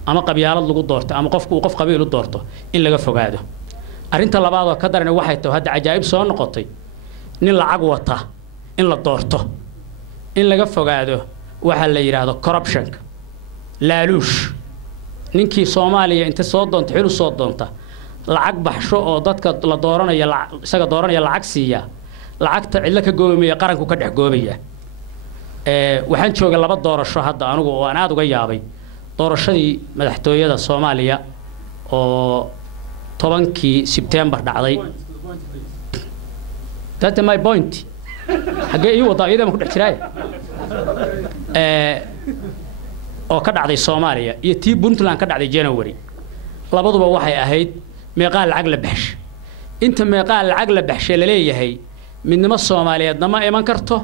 ama qabyaalad lagu doorto ama qofku uu qof qabiil u doorto in laga fogaado arrinta labaad oo ka daran waxay tahay hadda cajaa'ib soo noqotay nin lacag wata in la doorto in laga fogaado waxa la yiraahdo corruption laaluush ninkii Soomaaliya inta soo doonta xil soo doonta lacag baxsho oo dadka la dooranaya isaga dooranaya lacag siiya lacagta cilla ka goobaya qaranku ka dhex goobaya waxaan joogay laba doorasho hadda anigu oo aan aad uga yaabay doorashadii madaxtooyada Soomaaliya oo 10kii September dhacday. That's my point. Xagee iyo wadaayada ma ku dhex jiray oo ka dhacday Soomaaliya iyo tii Puntland ka dhacday January labaduba waxay ahayd meeqa lacag la baxshay inta meeqa lacag la baxshay la leeyahay midnimo Soomaaliyeedna ma iman karto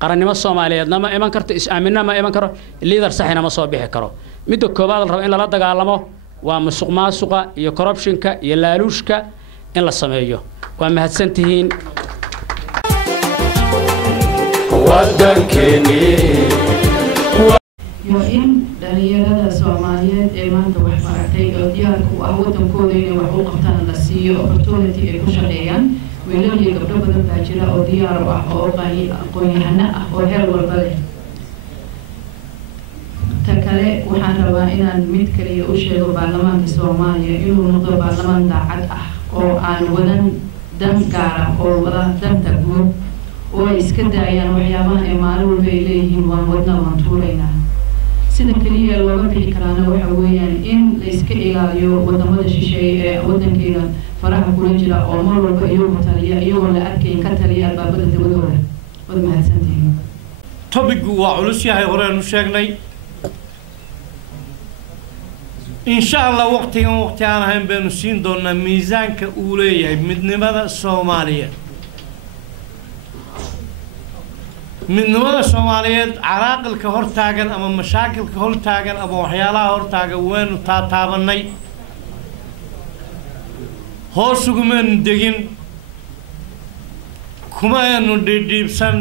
qarannimo Soomaaliyeedna ma iman karto is-aaminna ma iman karo leader saxina ma soo bixi karo midda koobaad la rabo in la dagaalamo waa musuqmaasuqa iyo corruptionka iyo laaluushka in la sameeyo waa mahadsantihiin waddankeeni iyo in dhalinyarada Soomaaliyeed ee maanta wax baratay oo diyaar u ah waddankooda inay wax u qabtaan la siiyo opportunity ay ku shaqeeyaan wiilal iyo gabdho badan baa jira oo diyaar u ah oo aqoon-yahano ah oo heer walba leh ta kale waxaan rabaa inaan mid kaliya u sheego baarlamaanka Soomaaliya inuu noqdo baarlamaan daacad ah oo aan wadan dan gaar ah oo wada danta guud oo iska daayaan waxyaabaha ay maalin walba ay leeyihiin waan wadna waan tuuraynaa sida kaliya looga bixi karaana waxa weeyaan in la iska ilaaliyo wadamada shisheeye ee waddankeena faraha kula jira oo mar walba iyagu taliya iyagoo la arkayn ka taliya albaabada dawladooda wad mahadsantihiin topigu waa culus yahay horeenu sheegnay إن شاء الله وقت أنا هم بنسين دونا ميزان كأولية مدنمة الصومالية مدنمة الصومالية عراق الكهرتاجن أما مشاكل الكهرتاجن أما وحيالها هرتاجن وين تابني هو سجمن دين كما ينديبسن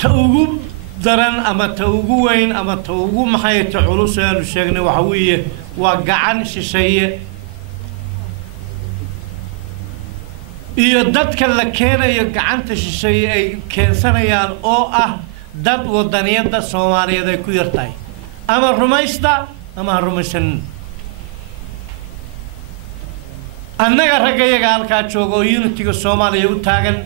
توجب daran ama ta ugu weyn ama ta ugu maxay ta culus ee aanu sheegnay waxa weeye waa gacan shisheeye iyo dadka la keenayo gacanta shisheeye ay keensanayaan oo ah dad wadaniyada Soomaaliyeed ay ku yartahay ama rumaysta ama rumaysan annaga ragayaga halka joogo unity-ga Soomaaliya u taagan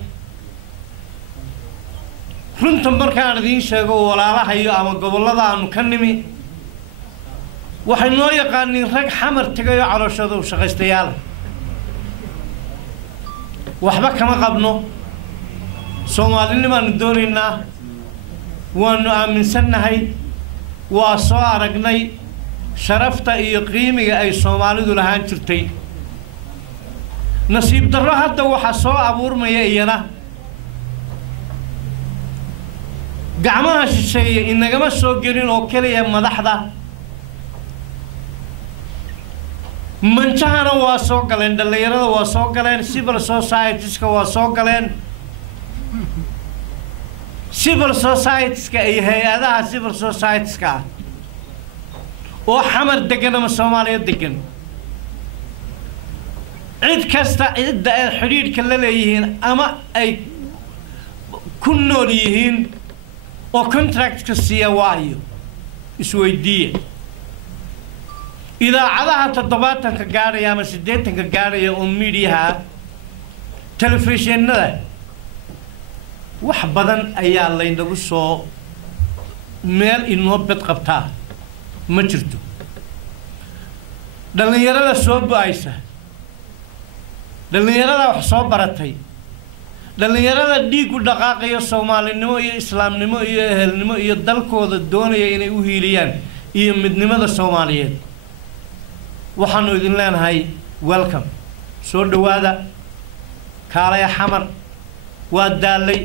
runta markaan idin sheego walaalaha iyo ama gobolada aanu ka nimi waxay noo yaqaaniin rag xamar tagayo calooshada u shaqaystayaal waxba kama qabno Soomaalinimaanu doonaynaa waanu aaminsannahay waa soo aragnay sharafta iyo qiimiga ay Soomaalidu lahaan jirtay nasiib darro hadda waxa soo abuurmaya iyana gacmaha shisheeye inagama soo gelin oo kaliya madaxda manjahana waa soo galeen dhalinyarada waa soo galeen civil societieska waa soo galeen civil societieska iyo hay-adaha civil societieska oo xamar degan ama Soomaaliya degan cid kasta cidda ay xiriirka la leeyihiin ama ay ku nool yihiin oo contract ka siiya waayo isweydiiye idaacadaha 70 ka gaaraya ama 80 ka gaaraya oo meediyaha telefishinada wax badan ayaa laynagu soo meel inoo bad qabtaa ma jirto dhalinyarada soo baaysa dhalinyarada wax soo baratay dhalinyarada dhiig u dhaqaaqayo Soomaalinimo iyo Islaamnimo iyo ehelnimo iyo dalkooda doonaya inay u hiiliyaan iyo midnimada Soomaaliyeed waxaanu idin leenahay welcome soo dhawaada kaalaya xamar waa daalay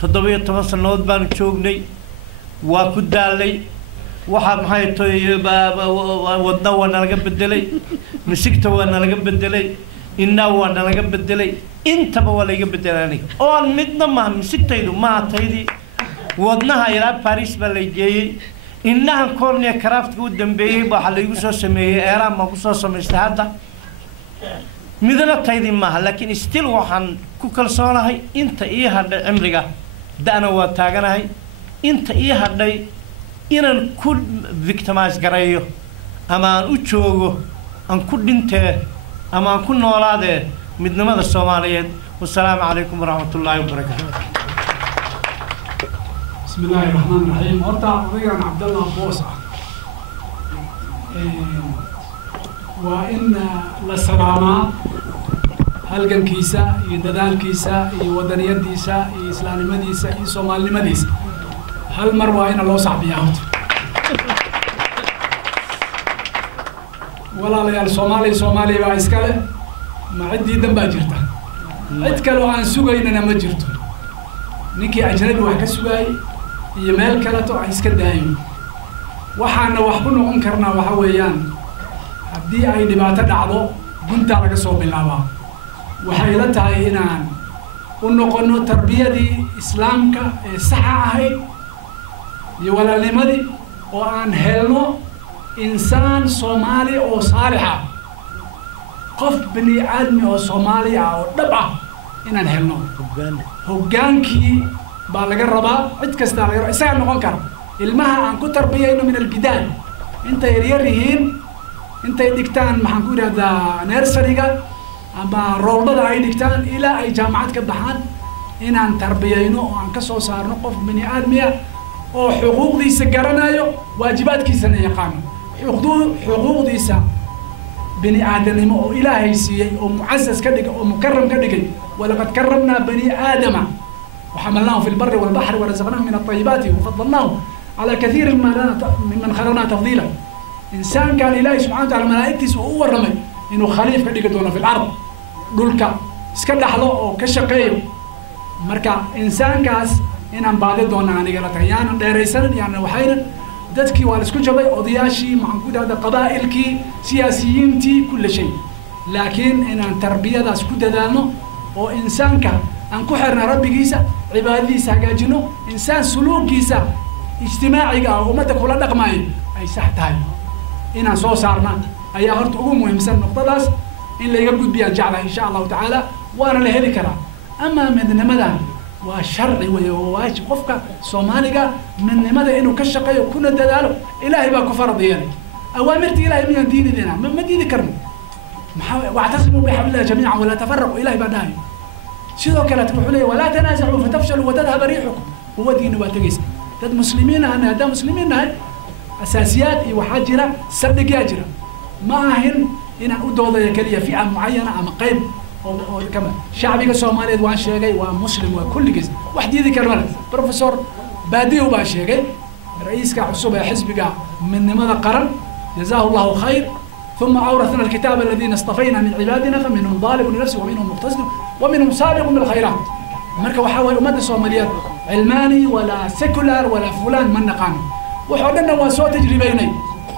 17 sanadood baan joognay waa ku daalay waxa maxay tahay wadna waa naga bedelay misigta waa naga bedelay inna waa naga bedelay intaba waa laga bedelay oo midna ma misigtaydu ma taydii wadnaha ilaa Paris baa la geeyay innahan cornea craft u dambeeyay waxa la igu soo sameeyay eeraan ma ku soo samaystay hadda midna taydi maaha laakiin still waxaan ku kalsoonahay inta ii hadhay cimriga da'na waa taaganahay inta ii hadhay inaan ku victimize gareeyo ama aan u joogo aan ku dhintee ama aan ku noolaadee midnimada Soomaaliyeed wassalaamu calaykum waraxmatullaahi wabarakaatuh بسم الله الرحمن الرحيم horta odaygan cabdallah boos ah waa in la salaamaa halgankiisa iyo dadaalkiisa iyo wadaniyadiisa iyo islaamnimadiisa iyo soomaalinimadiisa hal mar waa in loo saxbiyaa horta walaalayaal Soomaaliya baa iskale ma ciddii dan baa jirta cid kale oo aan sugaynana ma jirto ninkii ajnabi wax ka sugayay iyo meel kale to ay iska daayo waxaana wax ku noqon karnaa waxa weeyaan haddii ay dhibaato dhacdo gunta laga soo bilaabaa waxay la tahay inaan u noqono tarbiyadii islaamka ee saxa ahayd iyo walaalnimadii oo aan helno insaan Soomaali oo saalix ah qof bini aadmi oo Soomaali ah oo dhab ah inaan helno hoggaankii baa laga rabaa cid kasta laga rabaa isaga noqon kara ilmaha aan ku tarbiyayno min albidaaya intay yar yihiin intay dhigtaan maxaan ku yiraahdaa nursery-ga ama roobada ay dhigtaan ilaa ay jaamacad ka baxaan inaan tarbiyayno oo aan ka soo saarno qof bini aadmi ah oo xuquuqdiisa garanayo waajibaadkiisana yaqaano xuquuqdiisa bini aadanimo oo ilaahay siiyay oo mucasas ka dhigay oo mukarram ka dhigay walaqad karramnaa bani aadama وحملناه في البر والبحر ورزقناه من الطيبات وفضلناه على كثير ممن خلقنا تفضيلا إنسان كان إلهي سبحانه وتعالى ملائكتي هو الرمي إنه خليفة كديكتونا في الأرض دولكا اسكن دحلو أو كشقيو مركا إنسان كاس إن أم بعد دونا عن قالت يعني ديريسن يعني وحينا دتكي والسكون جبي أضياشي معقود هذا قبائلكي سياسيين تي كل شيء لكن إن تربية دا سكود دالنو أو إنسان كان أن كحرنا ربي جيسا عبادي ساجنو إنسان سلوك جيسا اجتماعي أو متى كل نقماي أي سحت هاي إن صوص عرنا أي أهرت أقوم مهم سن نقطة داس إن اللي يقول بيا جعله إن شاء الله تعالى وأنا له ذكره أما من مدى وشرع وواجب قفك صوماليا من مدى إنه كشقي وكنا دلاله إلهي بقى كفر ديالي أوامرت إلهي من دين دينا ما دين ذكرنا واعتصموا بحبل الله جميعا ولا تفرقوا إلهي بداي شنو كانت تقول ولا تنازعوا فتفشلوا وتذهب ريحكم هو دين واتجيس تد مسلمين أنا هذا مسلمين هاي أساسيات وحاجرة صدق ياجرة ما هن إن أدوض يكلي فئة معينة أم قيم أو كمان شعبي الصومالي وان شيء ومسلم وكل جزء واحد يذكر ولد بروفيسور بادي وباشيء رئيس كحسوب حزب من ماذا قرن جزاه الله خير ثم أورثنا الكتاب الذين اصطفينا من عبادنا فمنهم ظالم لنفسه ومنهم مقتصد ومنهم سابق بالخيرات مركب وحاول أمد الصوماليات علماني ولا سيكولار ولا فلان من نقام وحولنا وسوء تجربيني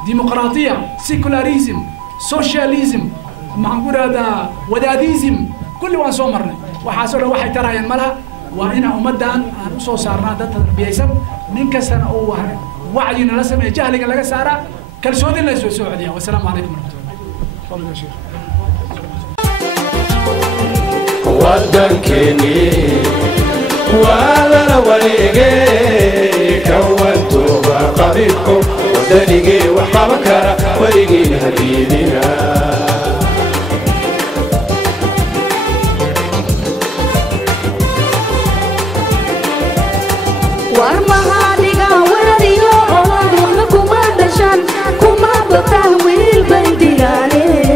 ديمقراطية سيكولاريزم سوشياليزم مع نقول هذا وداديزم كل وان صومرنا وحاسونا واحد ترى ينملها وإنا أمدان أن أصو صارنا ده تربيسم من كسر أو وعينا لسمي جهلك لك سارة كالسودين لا يسوي سعودية والسلام عليكم ورحمة الله. تفضل يا شيخ. ودنكني ولا وليجي كونتوا قبيلكم ودنيجي وحبكرة وليجي هدينا وأرمها لقى ولدي أولاد وحكم دشان كما بتهوي البلدياني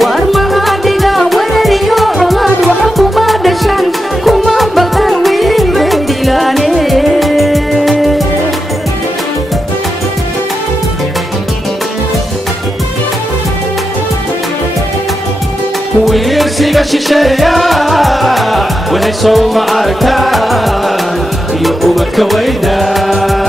وأرمها لقى ولدي أولاد وحكم دشان كما بتهوي البلدياني ويرسيق الشيشية وهي صوم عركان يقوم الكويدان